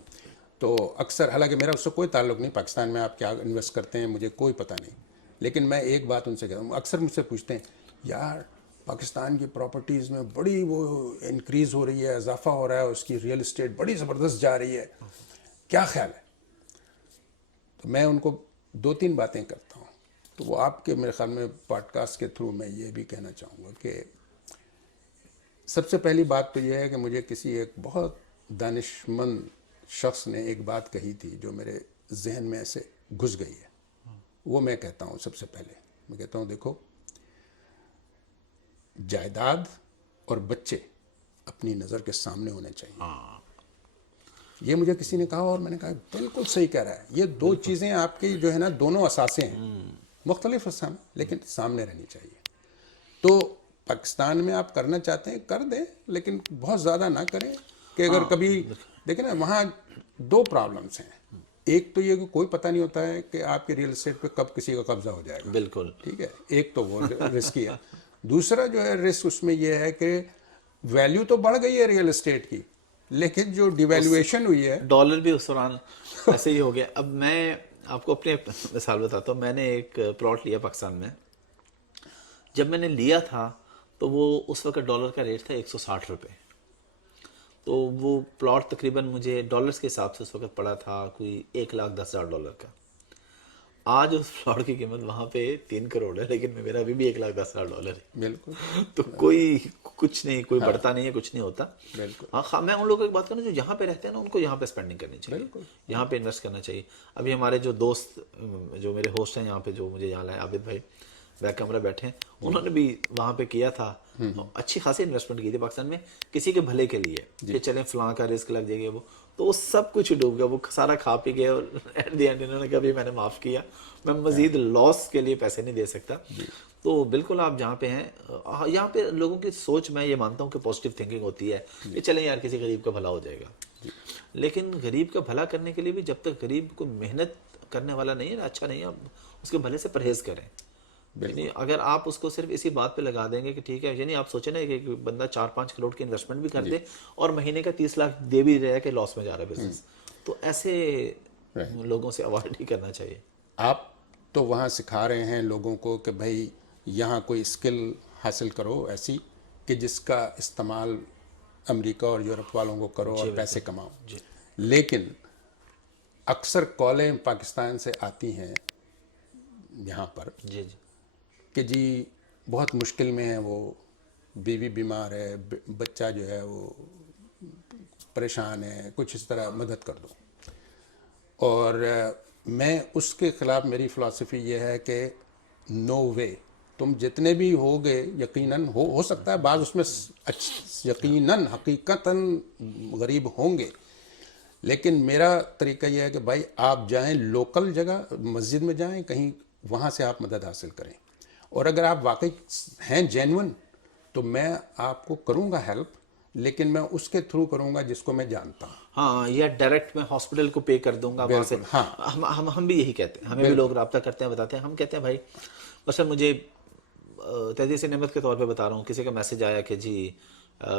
تو اکثر, حالانکہ میرا اس سے کوئی تعلق نہیں, پاکستان میں آپ کیا انویسٹ کرتے ہیں مجھے کوئی پتہ نہیں, لیکن میں ایک بات ان سے کہتا ہوں. اکثر مجھ سے پوچھتے ہیں یار پاکستان کی پراپرٹیز میں بڑی وہ انکریز ہو رہی ہے, اضافہ ہو رہا ہے, اس کی ریئل اسٹیٹ بڑی زبردست جا رہی ہے, کیا خیال ہے؟ تو میں ان کو 2-3 باتیں کرتا ہوں. تو وہ آپ کے میرے خیال میں پوڈ کاسٹ کے تھرو میں یہ بھی کہنا چاہوں گا کہ سب سے پہلی بات تو یہ ہے کہ مجھے کسی ایک بہت دانشمند شخص نے ایک بات کہی تھی جو میرے ذہن میں ایسے گھس گئی ہے. وہ میں کہتا ہوں, سب سے پہلے میں کہتا ہوں دیکھو, جائیداد اور بچے اپنی نظر کے سامنے ہونے چاہیے. یہ مجھے کسی نے کہا اور میں نے کہا بالکل صحیح کہہ رہا ہے. یہ 2 چیزیں آپ کی جو ہے نا دونوں اثاثے ہیں, مختلف اقسام لیکن سامنے رہنی چاہیے. تو پاکستان میں آپ کرنا چاہتے ہیں کر دیں, لیکن بہت زیادہ نہ کریں کہ اگر کبھی دیکھیں نا وہاں 2 پرابلمس ہیں. ایک تو یہ کہ کوئی پتہ نہیں ہوتا ہے کہ آپ کے ریئل اسٹیٹ پہ کب کسی کا قبضہ ہو جائے گا. بالکل ٹھیک ہے, ایک تو وہ رسکی ہے. دوسرا جو ہے رسک اس میں یہ ہے کہ ویلیو تو بڑھ گئی ہے ریئل اسٹیٹ کی, لیکن جو ڈیویلویشن ہوئی ہے, ڈالر بھی اس دوران ایسے ہی ہو گیا. اب میں آپ کو اپنے مثال بتاتا ہوں. میں نے ایک پلاٹ لیا پاکستان میں. جب میں نے لیا تھا تو وہ اس وقت ڈالر کا ریٹ تھا 160 روپے. تو وہ پلاٹ تقریباً مجھے ڈالرز کے حساب سے اس وقت پڑا تھا کوئی $1,10,000 کا. آج اس پلاٹ کی قیمت وہاں پہ 3 کروڑ ہے, لیکن میرا ابھی بھی $1,10,000 ہے. بالکل تو کوئی کچھ نہیں, کوئی بڑھتا نہیں ہے, کچھ نہیں ہوتا. بالکل ہاں, میں ان لوگوں کی بات کروں جو یہاں پہ رہتے ہیں نا, ان کو یہاں پہ اسپینڈنگ کرنی چاہیے, یہاں پہ انویسٹ کرنا چاہیے. ابھی ہمارے جو دوست, جو میرے ہوسٹ ہیں یہاں پہ, جو مجھے یہاں لائے, عابد بھائی بیک کیمرہ بیٹھے ہیں, انہوں نے بھی وہاں پہ کیا تھا, اچھی خاصی انویسٹمنٹ کی تھی پاکستان میں کسی کے بھلے کے لیے کہ چلیں فلاں کا رسک لگ جائے گا. وہ سب کچھ ڈوب گیا, وہ سارا کھا پی گیا, اور ایٹ دی اینڈ انہوں نے کہا بھی میں نے معاف کیا, میں مزید لاس کے لیے پیسے نہیں دے سکتا. تو بالکل آپ جہاں پہ ہیں, یہاں پہ لوگوں کی سوچ میں یہ مانتا ہوں کہ پازیٹیو تھنکنگ ہوتی ہے کہ چلیں یار کسی غریب کا بھلا ہو جائے گا. لیکن غریب کا بھلا کرنے کے لیے بھی جب تک غریب کو محنت کرنے والا نہیں ہے نا, اچھا نہیں ہے, اس کے بھلے سے پرہیز کریں. یعنی اگر آپ اس کو صرف اسی بات پہ لگا دیں گے کہ ٹھیک ہے, یعنی آپ سوچیں نا کہ بندہ 4-5 کروڑ کی انویسٹمنٹ بھی کر دے اور مہینے کا 30 لاکھ دے بھی رہا ہے کہ لاس میں جا رہا ہے بزنس, تو ایسے لوگوں سے اوائڈ ہی کرنا چاہیے. آپ تو وہاں سکھا رہے ہیں لوگوں کو کہ بھائی یہاں کوئی اسکل حاصل کرو ایسی کہ جس کا استعمال امریکہ اور یورپ والوں کو کرو اور پیسے کماؤ. لیکن اکثر کالیں پاکستان سے آتی ہیں یہاں پر جی کہ جی بہت مشکل میں ہے, وہ بیوی بیمار ہے, بچہ جو ہے وہ پریشان ہے, کچھ اس طرح مدد کر دو. اور میں اس کے خلاف میری فلسفی یہ ہے کہ نو وے, تم جتنے بھی ہوگے یقیناً ہو سکتا ہے بعض اس میں یقیناً حقیقتاً غریب ہوں گے, لیکن میرا طریقہ یہ ہے کہ بھائی آپ جائیں لوکل جگہ, مسجد میں جائیں کہیں, وہاں سے آپ مدد حاصل کریں. اور اگر آپ واقعی ہیں جینون تو میں آپ کو کروں گا ہیلپ, لیکن میں اس کے تھرو کروں گا جس کو میں جانتا ہوں. ہاں, یا ڈائریکٹ میں ہاسپٹل کو پے کر دوں گا وہاں سے. ہم بھی یہی کہتے ہیں, ہمیں بھی لوگ رابطہ کرتے ہیں, بتاتے ہیں, ہم کہتے ہیں بھائی مثلا مجھے تحدیث نعمت کے طور پہ بتا رہا ہوں, کسی کا میسج آیا کہ جی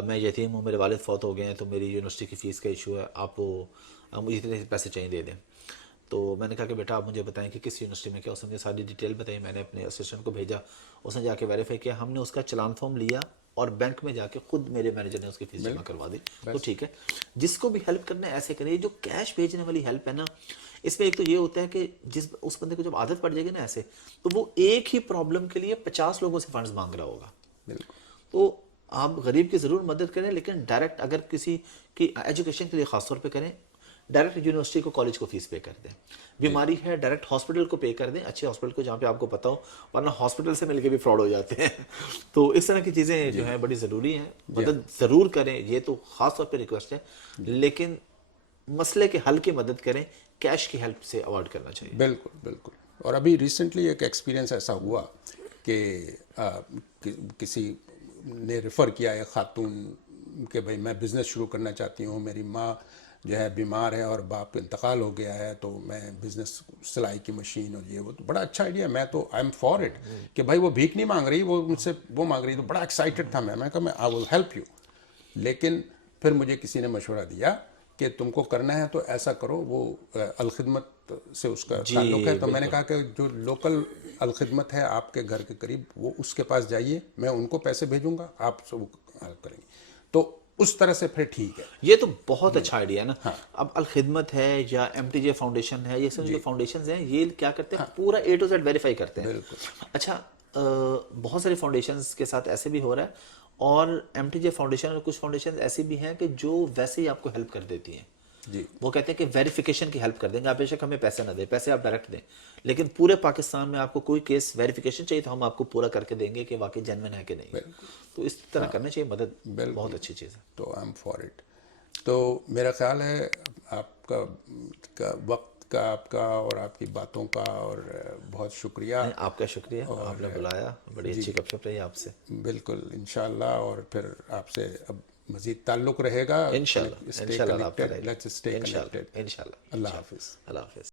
میں یتیم ہوں, میرے والد فوت ہو گئے ہیں, تو میری یونیورسٹی کی فیس کا ایشو ہے, آپ مجھے اتنے پیسے چاہیے دے دیں. تو میں نے کہا کہ بیٹا آپ مجھے بتائیں کہ کس یونیورسٹی میں کیا. اس نے مجھے ساری ڈیٹیل بتائی, میں نے اپنے اسسٹنٹ کو بھیجا, اس نے جا کے ویریفائی کیا, ہم نے اس کا چلان فارم لیا اور بینک میں جا کے خود میرے مینیجر نے اس کی فیس جمع کروا دی. تو ٹھیک ہے, جس کو بھی ہیلپ کرنا ہے ایسے کرے. جو کیش بھیجنے والی ہیلپ ہے نا, اس میں ایک تو یہ ہوتا ہے کہ اس بندے کو جب عادت پڑ جائے گی نا ایسے, تو وہ ایک ہی پرابلم کے لیے 50 لوگوں سے فنڈز مانگ رہا ہوگا. تو آپ غریب کی ضرور مدد کریں, لیکن ڈائریکٹ اگر کسی کی ایجوکیشن کے لیے خاص طور پہ کریں, ڈائریکٹ یونیورسٹی کو, کالج کو فیس پے کر دیں. بیماری ہے ڈائریکٹ ہاسپٹل کو پے کر دیں, اچھے ہاسپٹل کو جہاں پہ آپ کو پتا ہو, ورنہ ہاسپٹل سے مل کے بھی فراڈ ہو جاتے ہیں. تو اس طرح کی چیزیں جو ہیں بڑی ضروری ہیں, مدد ضرور کریں, یہ تو خاص طور پہ ریکویسٹ ہے, لیکن مسئلے کے حل کی مدد کریں, کیش کی ہیلپ سے اوائڈ کرنا چاہیے. بالکل بالکل. اور ابھی ریسنٹلی ایک ایکسپیرینس ایسا ہوا کہ کسی نے ریفر کیا ایک خاتون کہ بھائی میں بزنس شروع کرنا چاہتی ہوں, میری ماں جو ہے بیمار ہے اور باپ کا انتقال ہو گیا ہے, تو میں بزنس سلائی کی مشین اور یہ وہ, تو بڑا اچھا آئیڈیا, میں تو آئی ایم فار اٹ کہ بھائی وہ بھیک نہیں مانگ رہی, وہ مجھ سے وہ مانگ رہی, تو بڑا ایکسائٹیڈ تھا میں کہا میں آئی ول ہیلپ یو. لیکن پھر مجھے کسی نے مشورہ دیا کہ تم کو کرنا ہے تو ایسا کرو, وہ الخدمت سے اس کا تعلق ہے. تو میں نے کہا کہ جو لوکل الخدمت ہے آپ کے گھر کے قریب, وہ اس کے پاس جائیے, میں ان کو پیسے بھیجوں گا, آپ سے وہ ہیلپ کریں گے. تو اس طرح سے پھر ٹھیک ہے. یہ تو بہت اچھا آئیڈیا ہے نا. اب الخدمت ہے یا MTJ فاؤنڈیشن ہے, یہ سب جو فاؤنڈیشنز ہیں یہ کیا کرتے ہیں, پورا A to Z ویریفائی کرتے ہیں. اچھا, بہت ساری فاؤنڈیشنز کے ساتھ ایسے بھی ہو رہا ہے, اور MTJ فاؤنڈیشن اور کچھ فاؤنڈیشنز ایسی بھی ہیں کہ جو ویسے ہی آپ کو ہیلپ کر دیتی ہیں. وہ کہتے ہیں کہ ویریفیکیشن کی ہیلپ کر دیں گے, آپ بے شک ہمیں پیسے نہ دیں, پیسے آپ ڈائریکٹ دیں, لیکن پورے پاکستان میں آپ کو کوئی کیس ویریفیکیشن چاہیے تو ہم آپ کو پورا کر کے دیں گے کہ واقعی جینوین ہے کہ نہیں. تو اس طرح کرنا چاہیے, مدد بہت اچھی چیز ہے. تو آئی ایم فار اٹ. تو میرا خیال ہے آپ کا وقت کا آپ کا اور آپ کی باتوں کا، اور بہت شکریہ. آپ کا شکریہ، آپ نے بلایا، بڑی اچھی گپ شپ رہی آپ سے. بالکل انشاءاللہ، اور پھر آپ سے اب مزید تعلق رہے گا. انشاءاللہ Stay انشاءاللہ رابطہ connected. رہے گا. Let's stay انشاءاللہ connected. انشاءاللہ. اللہ حافظ. اللہ حافظ.